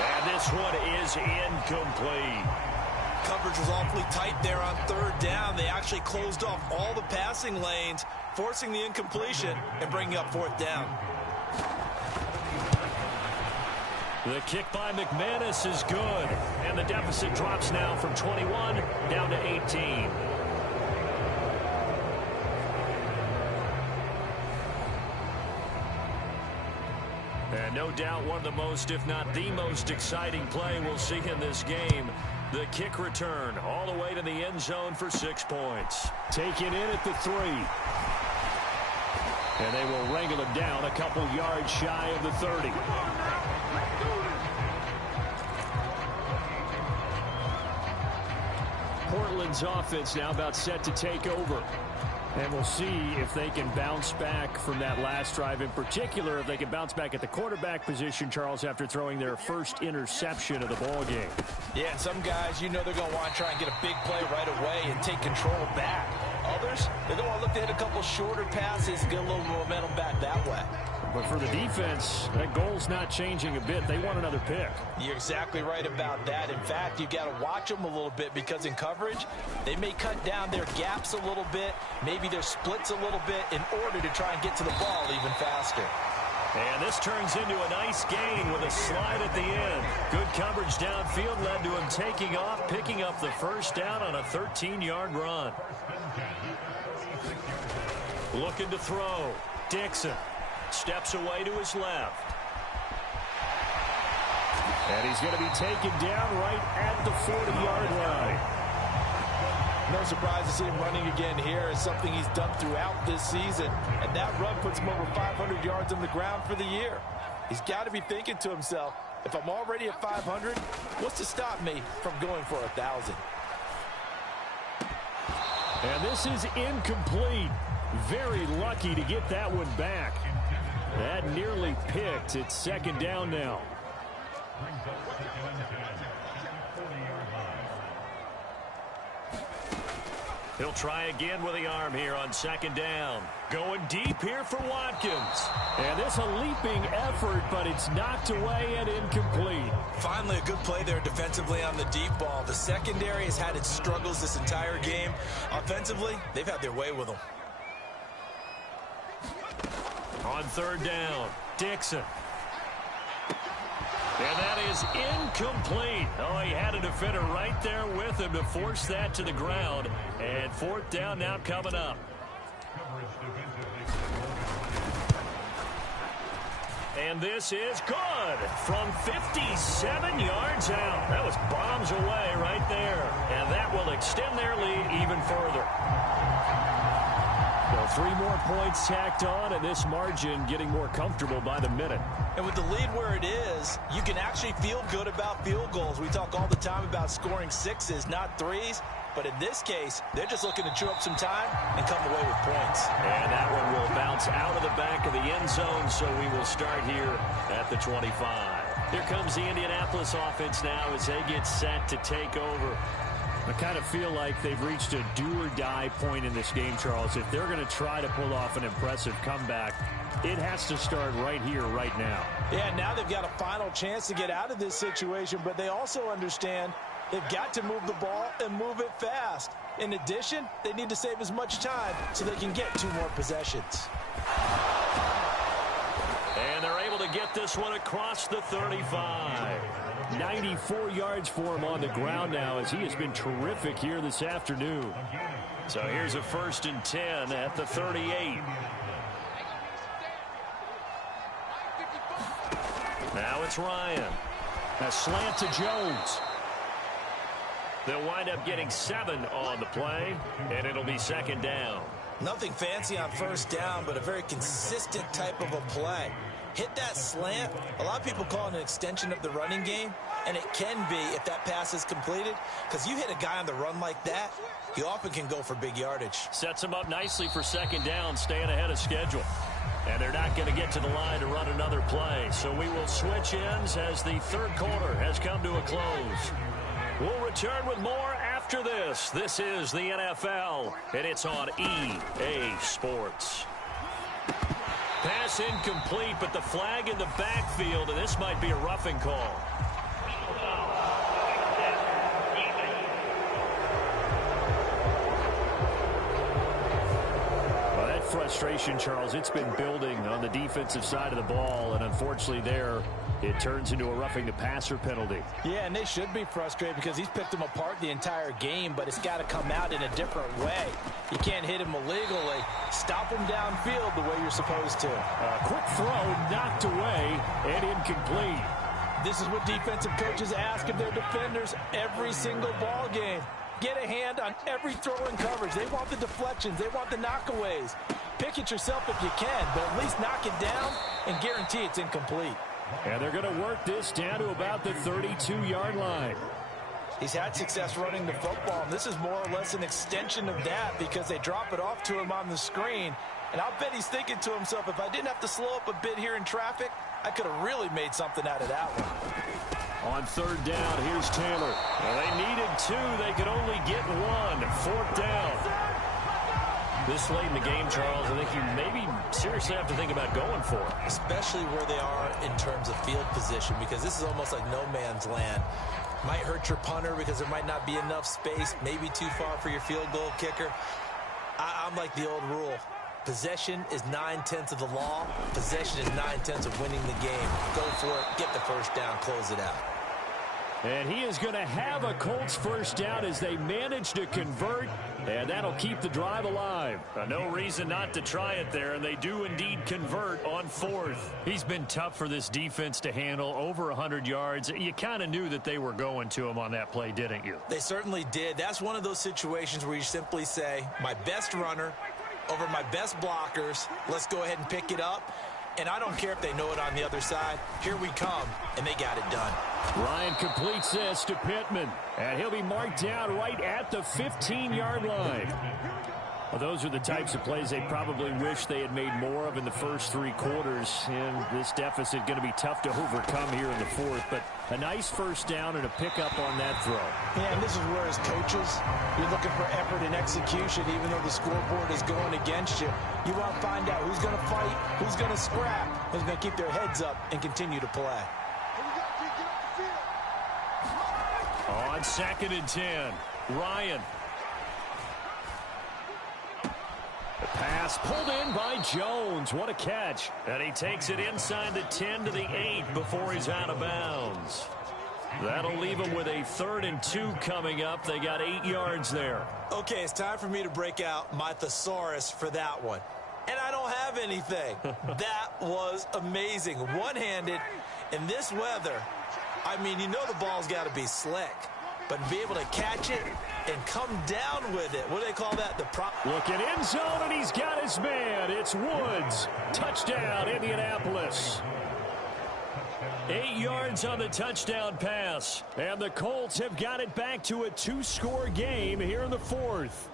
And this one is incomplete. Coverage was awfully tight there on 3rd down. They actually closed off all the passing lanes, forcing the incompletion and bringing up 4th down. The kick by McManus is good. And the deficit drops now from 21 down to 18. And no doubt one of the most, if not the most exciting play we'll see in this game. The kick return all the way to the end zone for 6 points. Taken in at the 3. And they will wrangle it down a couple yards shy of the 30. Portland's offense now about set to take over. And we'll see if they can bounce back from that last drive, in particular if they can bounce back at the quarterback position, Charles, after throwing their first interception of the ball game. Yeah, and some guys, you know they're going to want to try and get a big play right away and take control back. Others, they're going to look to hit a couple shorter passes and get a little momentum back that way. But for the defense, that goal's not changing a bit. They want another pick. You're exactly right about that. In fact, you've got to watch them a little bit because in coverage, they may cut down their gaps a little bit, maybe their splits a little bit in order to try and get to the ball even faster. And this turns into a nice gain with a slide at the end. Good coverage downfield led to him taking off, picking up the first down on a 13-yard run. Looking to throw. Dixon steps away to his left. And he's going to be taken down right at the 40-yard line. No surprise to see him running again here. It's something he's done throughout this season. And that run puts him over 500 yards on the ground for the year. He's got to be thinking to himself, if I'm already at 500, what's to stop me from going for 1,000? And this is incomplete. Very lucky to get that one back. That nearly picked. It's second down now. He'll try again with the arm here on second down. Going deep here for Watkins. And this a leaping effort, but it's knocked away and incomplete. Finally, a good play there defensively on the deep ball. The secondary has had its struggles this entire game. Offensively, they've had their way with them. On third down, Dixon. And that is incomplete. Oh, he had a defender right there with him to force that to the ground. And fourth down now coming up. And this is good from 57 yards out. That was bombs away right there. And that will extend their lead even further. So 3 more points tacked on, and this margin getting more comfortable by the minute. And with the lead where it is, you can actually feel good about field goals. We talk all the time about scoring 6s, not 3s. But in this case, they're just looking to chew up some time and come away with points. And that one will bounce out of the back of the end zone, so we will start here at the 25. Here comes the Indianapolis offense now as they get set to take over. I kind of feel like they've reached a do-or-die point in this game, Charles. If they're going to try to pull off an impressive comeback, it has to start right here, right now. Yeah, now they've got a final chance to get out of this situation, but they also understand they've got to move the ball and move it fast. In addition, they need to save as much time so they can get 2 more possessions. And they're able to get this one across the 35. 94 yards for him on the ground now as he has been terrific here this afternoon. So here's a 1st and 10 at the 38. Now it's Ryan. A slant to Jones. They'll wind up getting 7 on the play, and it'll be second down. Nothing fancy on first down, but a very consistent type of a play. Hit that slant. A lot of people call it an extension of the running game, and it can be if that pass is completed, because you hit a guy on the run like that, he often can go for big yardage. Sets him up nicely for second down, staying ahead of schedule. And they're not going to get to the line to run another play, so we will switch ends as the third quarter has come to a close. We'll return with more after this. This is the NFL, and it's on EA Sports. Pass incomplete, but the flag in the backfield, and this might be a roughing call. Well, that frustration, Charles, it's been building on the defensive side of the ball, and unfortunately there, it turns into a roughing the passer penalty. Yeah, and they should be frustrated because he's picked them apart the entire game, but it's got to come out in a different way. You can't hit him illegally. Stop him downfield the way you're supposed to. A quick throw knocked away and incomplete. This is what defensive coaches ask of their defenders every single ball game. Get a hand on every throw in coverage. They want the deflections. They want the knockaways. Pick it yourself if you can, but at least knock it down and guarantee it's incomplete. And they're going to work this down to about the 32-yard line. He's had success running the football, and this is more or less an extension of that because they drop it off to him on the screen. And I'll bet he's thinking to himself, if I didn't have to slow up a bit here in traffic, I could have really made something out of that one. On third down, here's Taylor. Well, they needed 2. They could only get 1. Fourth down. This late in the game, Charles, I think you maybe seriously have to think about going for it. Especially where they are in terms of field position, because this is almost like no man's land. Might hurt your punter because there might not be enough space, maybe too far for your field goal kicker. I'm like the old rule. Possession is 9/10 of the law. Possession is 9/10 of winning the game. Go for it. Get the first down. Close it out. And he is going to have a Colts first down as they manage to convert, and that'll keep the drive alive. No reason not to try it there, and they do indeed convert on fourth. He's been tough for this defense to handle, over 100 yards. You kind of knew that they were going to him on that play, didn't you? They certainly did. That's one of those situations where you simply say, my best runner over my best blockers, let's go ahead and pick it up. And I don't care if they know it on the other side. Here we come, and they got it done. Ryan completes this to Pittman, and he'll be marked down right at the 15-yard line. Well, those are the types of plays they probably wish they had made more of in the first three quarters, and this deficit going to be tough to overcome here in the fourth. But a nice first down and a pickup on that throw. Yeah, and this is where, as coaches, you're looking for effort and execution, even though the scoreboard is going against you. You want to find out who's going to fight, who's going to scrap, who's going to keep their heads up and continue to play. On 2nd and 10, Ryan. The pass pulled in by Jones. What a catch. And he takes it inside the 10 to the 8 before he's out of bounds. That'll leave him with a 3rd and 2 coming up. They got 8 yards there. Okay, it's time for me to break out my thesaurus for that one. And I don't have anything. That was amazing. One-handed in this weather. I mean, you know the ball's got to be slick. But be able to catch it and come down with it. What do they call that? Look at end zone, and he's got his man. It's Woods. Touchdown, Indianapolis. 8 yards on the touchdown pass. And the Colts have got it back to a 2-score game here in the fourth.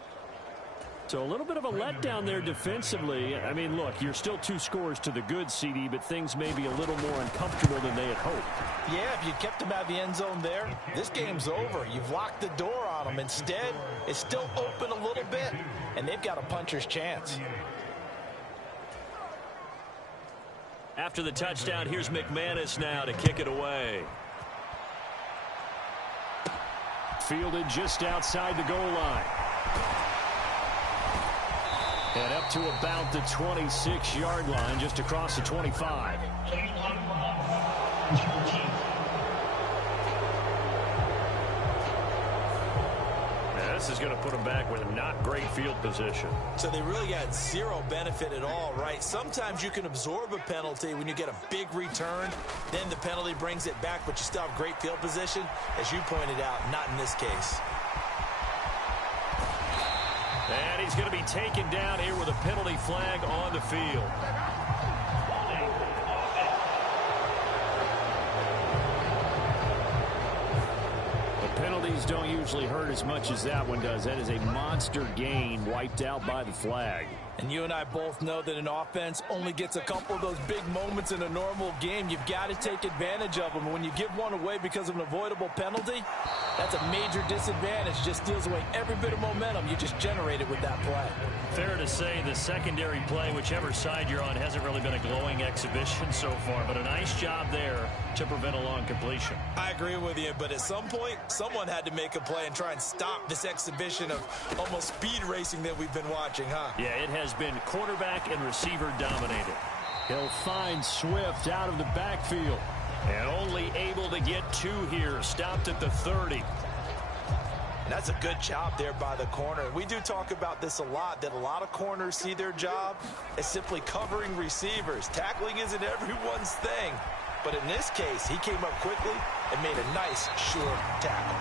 So a little bit of a letdown there defensively. I mean, look, you're still 2 scores to the good, CD, but things may be a little more uncomfortable than they had hoped. Yeah, if you kept them out of the end zone there, this game's over. You've locked the door on them. Instead, it's still open a little bit, and they've got a puncher's chance. After the touchdown, here's McManus now to kick it away. Fielded just outside the goal line. And up to about the 26-yard line, just across the 25. Now, this is going to put them back with not great field position. So they really got zero benefit at all, right? Sometimes you can absorb a penalty when you get a big return. Then the penalty brings it back, but you still have great field position. As you pointed out, not in this case. And he's going to be taken down here with a penalty flag on the field. The penalties don't usually hurt as much as that one does. That is a monster gain wiped out by the flag. And you and I both know that an offense only gets a couple of those big moments in a normal game. You've got to take advantage of them. When you give one away because of an avoidable penalty, that's a major disadvantage. Just steals away every bit of momentum you just generated with that play. Fair to say the secondary play, whichever side you're on, hasn't really been a glowing exhibition so far, but a nice job there to prevent a long completion. I agree with you, but at some point, someone had to make a play and try and stop this exhibition of almost speed racing that we've been watching, huh? Yeah, it has been quarterback and receiver dominated. He'll find Swift out of the backfield. And only able to get 2 here. Stopped at the 30. And that's a good job there by the corner. We do talk about this a lot, that a lot of corners see their job as simply covering receivers. Tackling isn't everyone's thing. But in this case, he came up quickly and made a nice, sure tackle.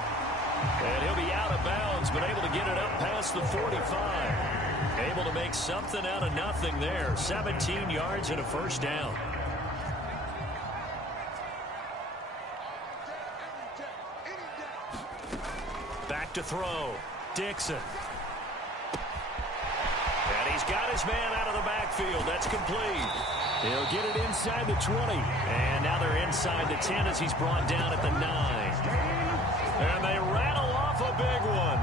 And he'll be out of bounds, but able to get it up past the 45. Able to make something out of nothing there. 17 yards and a first down. Back to throw. Dixon. And he's got his man out of the backfield. That's complete. He'll get it inside the 20. And now they're inside the 10 as he's brought down at the 9. And they rattle off a big one.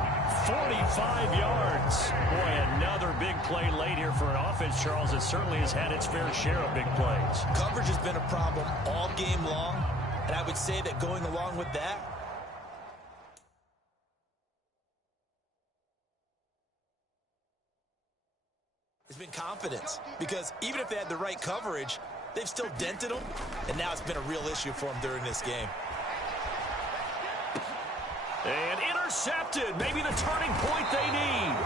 45 yards. Boy, another big play late here for an offense, Charles, that certainly has had its fair share of big plays. Coverage has been a problem all game long, and I would say that going along with that, is been confidence, because even if they had the right coverage, they've still dented them, and now it's been a real issue for them during this game. And intercepted. Maybe the turning point they need.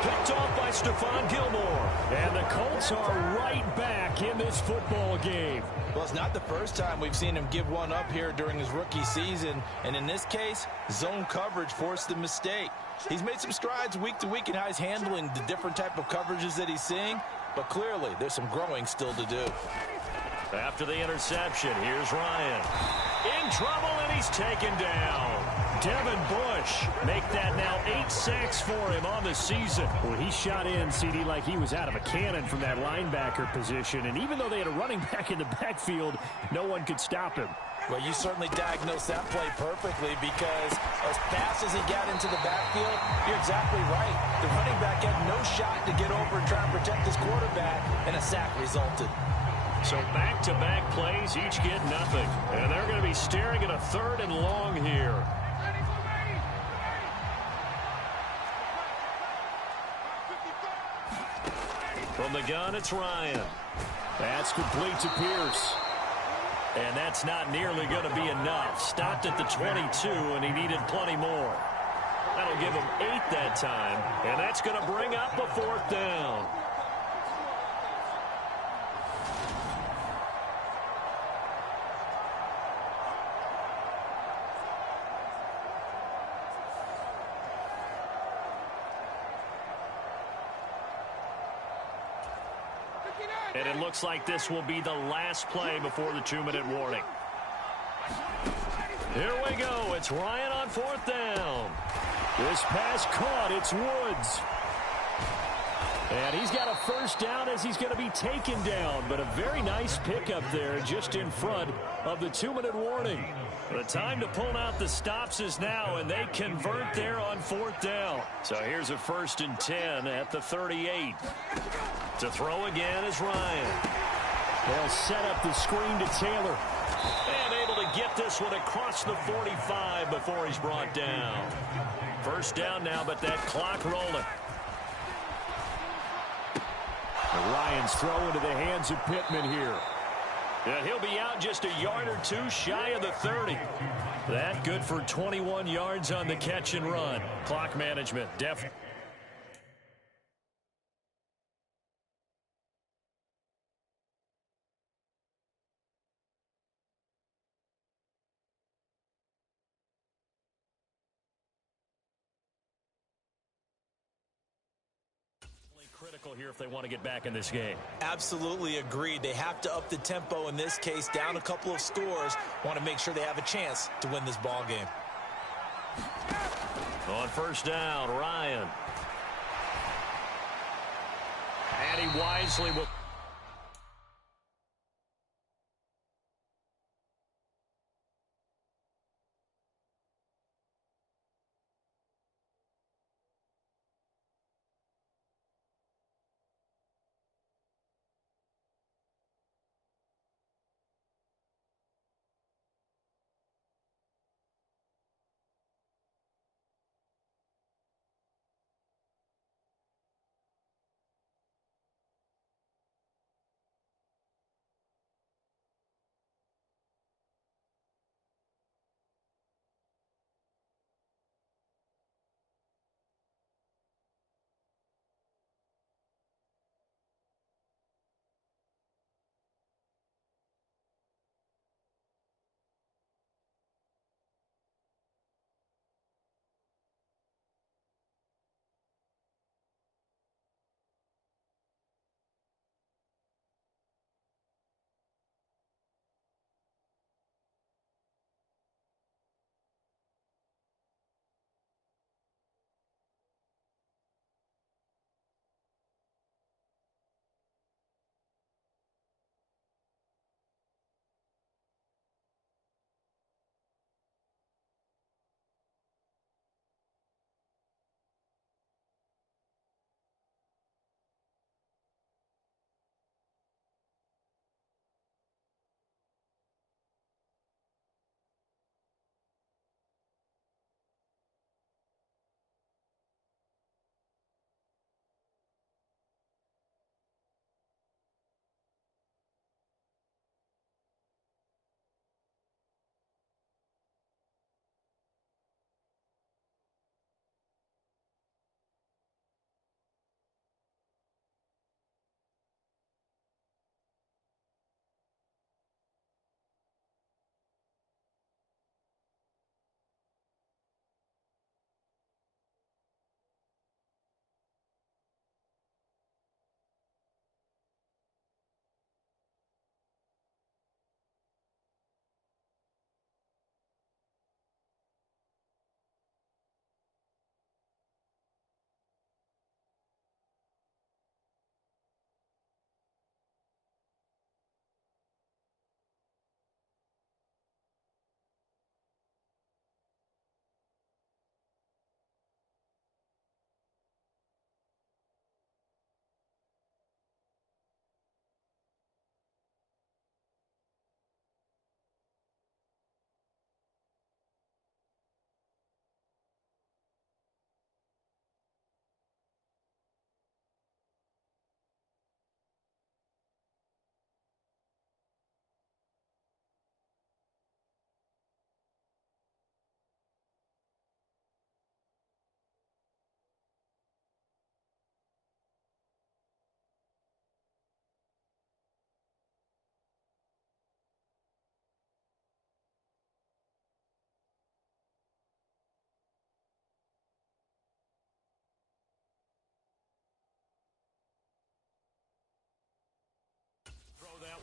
Picked off by Stephon Gilmore. And the Colts are right back in this football game. Well, it's not the first time we've seen him give one up here during his rookie season. And in this case, zone coverage forced the mistake. He's made some strides week to week in how he's handling the different type of coverages that he's seeing. But clearly, there's some growing still to do. After the interception, here's Ryan. In trouble, and he's taken down. Devin Bush make that now 8 sacks for him on the season. Well, he shot in, CD, like he was out of a cannon from that linebacker position. And even though they had a running back in the backfield, no one could stop him. Well, you certainly diagnosed that play perfectly, because as fast as he got into the backfield, you're exactly right. The running back had no shot to get over and try and protect his quarterback, and a sack resulted. So back-to-back plays, each get nothing. And they're going to be staring at a 3rd and long here. From the gun, it's Ryan. That's complete to Pierce. And that's not nearly going to be enough. Stopped at the 22, and he needed plenty more. That'll give him 8 that time, and that's going to bring up a 4th down. And it looks like this will be the last play before the 2-minute warning. Here we go. It's Ryan on 4th down. This pass caught. It's Woods. And he's got a 1st down as he's going to be taken down. But a very nice pickup there just in front of the 2-minute warning. The time to pull out the stops is now, and they convert there on 4th down. So here's a 1st and 10 at the 38. To throw again is Ryan. They'll set up the screen to Taylor. And able to get this one across the 45 before he's brought down. 1st down now, but that clock rolling. And Ryan's throw into the hands of Pittman here. And he'll be out just a yard or 2 shy of the 30. That good for 21 yards on the catch and run. Clock management, definitely. Critical here if they want to get back in this game. Absolutely agreed. They have to up the tempo in this case, down a couple of scores. Want to make sure they have a chance to win this ball game. On 1st down, Ryan. And he wisely will.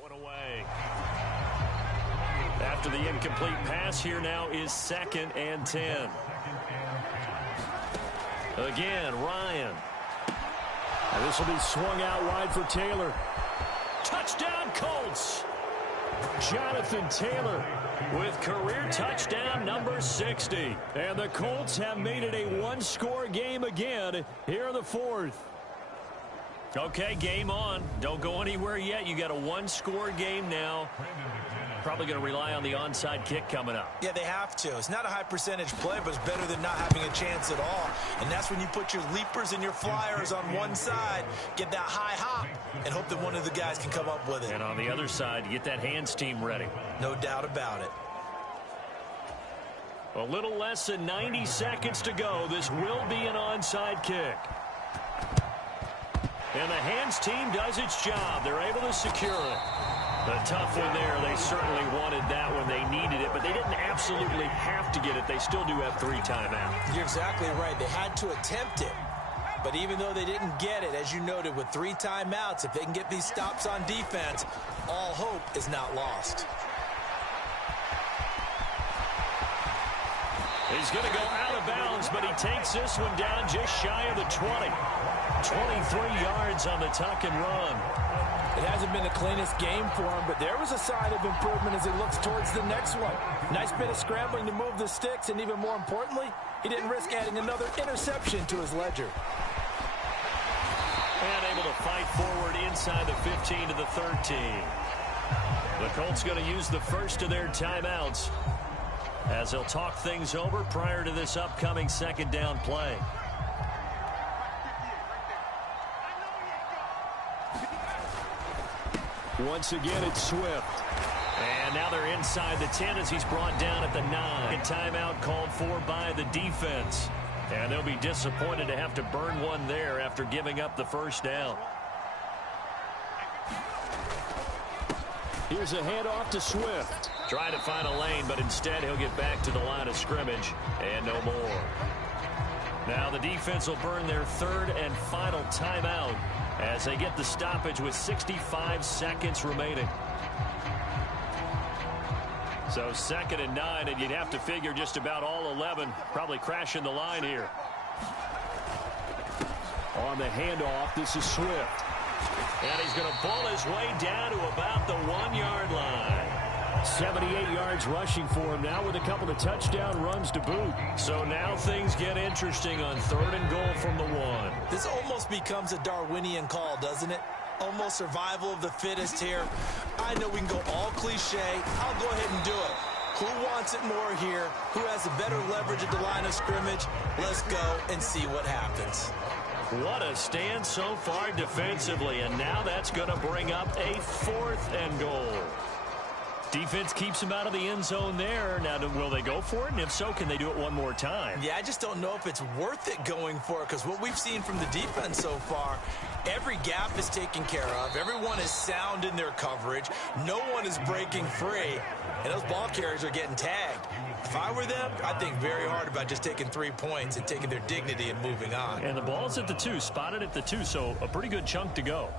one away. After the incomplete pass, here now is 2nd and 10. Again, Ryan. And this will be swung out wide for Taylor. Touchdown, Colts. Jonathan Taylor with career touchdown number 60. And the Colts have made it a one-score game again here in the 4th. Okay, game on. Don't go anywhere yet. You got a one-score game now. Probably going to rely on the onside kick coming up. Yeah, they have to. It's not a high percentage play, but it's better than not having a chance at all. And that's when you put your leapers and your flyers on one side, get that high hop, and hope that one of the guys can come up with it. And on the other side, get that hands team ready. No doubt about it. A little less than 90 seconds to go. This will be an onside kick. And the hands team does its job. They're able to secure it. A tough one there. They certainly wanted that when they needed it, but they didn't absolutely have to get it. They still do have 3 timeouts. You're exactly right. They had to attempt it. But even though they didn't get it, as you noted, with 3 timeouts, if they can get these stops on defense, all hope is not lost. He's going to go out of bounds, but he takes this one down just shy of the 20. 23 yards on the tuck and run. It hasn't been the cleanest game for him, but there was a sign of improvement as he looks towards the next one. Nice bit of scrambling to move the sticks, and even more importantly, he didn't risk adding another interception to his ledger. And able to fight forward inside the 15 to the 13. The Colts going to use the first of their timeouts as they'll talk things over prior to this upcoming 2nd down play. Once again, it's Swift. And now they're inside the 10 as he's brought down at the 9. A timeout called for by the defense. And they'll be disappointed to have to burn one there after giving up the first down. Here's a handoff to Swift. Trying to find a lane, but instead he'll get back to the line of scrimmage and no more. Now the defense will burn their 3rd and final timeout as they get the stoppage with 65 seconds remaining. So 2nd and 9, and you'd have to figure just about all 11 probably crashing the line here. On the handoff, this is Swift. And he's going to pull his way down to about the 1-yard line. 78 yards rushing for him now with a couple of touchdown runs to boot. So now things get interesting on 3rd and goal from the 1. This almost becomes a Darwinian call, doesn't it? Almost survival of the fittest here. I know we can go all cliche. I'll go ahead and do it. Who wants it more here? Who has a better leverage at the line of scrimmage? Let's go and see what happens. What a stand so far defensively, and now that's going to bring up a 4th and goal. Defense keeps him out of the end zone there. Now, will they go for it? And if so, can they do it one more time? Yeah, I just don't know if it's worth it going for it, because what we've seen from the defense so far, every gap is taken care of. Everyone is sound in their coverage. No one is breaking free, and those ball carriers are getting tagged. If I were them, I'd think very hard about just taking 3 points and taking their dignity and moving on. And the ball's at the 2, spotted at the 2, so a pretty good chunk to go.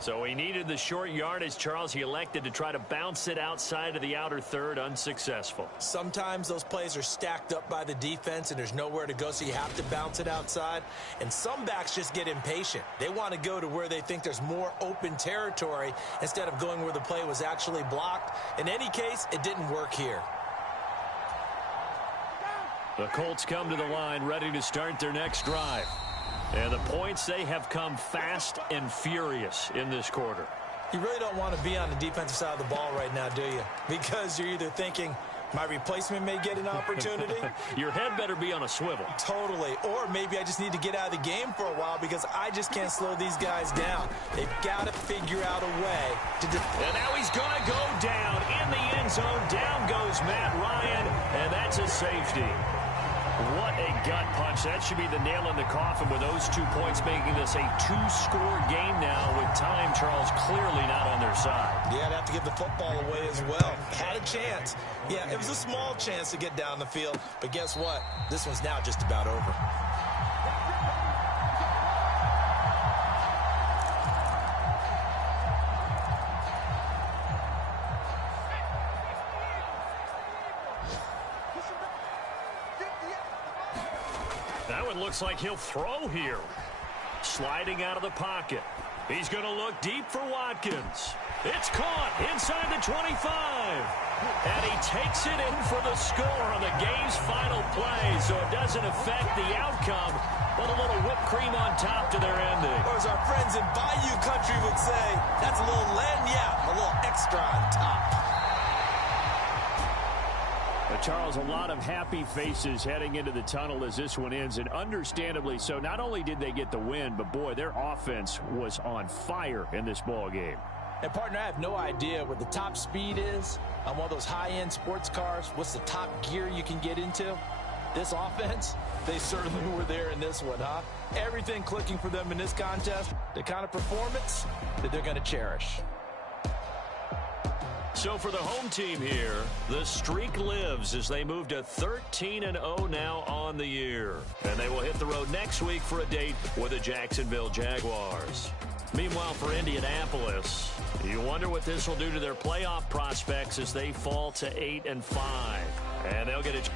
So he needed the short yardage, Charles. He elected to try to bounce it outside of the outer 3rd, unsuccessful. Sometimes those plays are stacked up by the defense and there's nowhere to go, so you have to bounce it outside. And some backs just get impatient. They want to go to where they think there's more open territory instead of going where the play was actually blocked. In any case, it didn't work here. The Colts come to the line ready to start their next drive. And the points, they have come fast and furious in this quarter. You really don't want to be on the defensive side of the ball right now, do you? Because you're either thinking, my replacement may get an opportunity. Your head better be on a swivel. Totally. Or maybe I just need to get out of the game for a while because I just can't slow these guys down. They've got to figure out a way to... And now he's going to go down in the end zone. Down goes Matt Ryan, and that's a safety. What a gut punch. That should be the nail in the coffin with those 2 points, making this a 2-score game now with time, Charles, clearly not on their side. Yeah, I'd have to give the football away as well. Had a chance. Yeah, it was a small chance to get down the field, but guess what? This one's now just about over. Now it looks like he'll throw here. Sliding out of the pocket. He's going to look deep for Watkins. It's caught inside the 25. And he takes it in for the score on the game's final play, so it doesn't affect the outcome, but a little whipped cream on top to their ending. Or as our friends in Bayou Country would say, that's a little lagniappe, a little extra on top. Charles, a lot of happy faces heading into the tunnel as this one ends, and understandably so. Not only did they get the win, but boy, their offense was on fire in this ball game. And partner, I have no idea what the top speed is on one of those high-end sports cars. What's the top gear you can get into? This offense, they certainly were there in this one, huh? Everything clicking for them in this contest, the kind of performance that they're going to cherish. So for the home team here, the streak lives as they move to 13-0 now on the year. And they will hit the road next week for a date with the Jacksonville Jaguars. Meanwhile, for Indianapolis, you wonder what this will do to their playoff prospects as they fall to 8-5. And they'll get a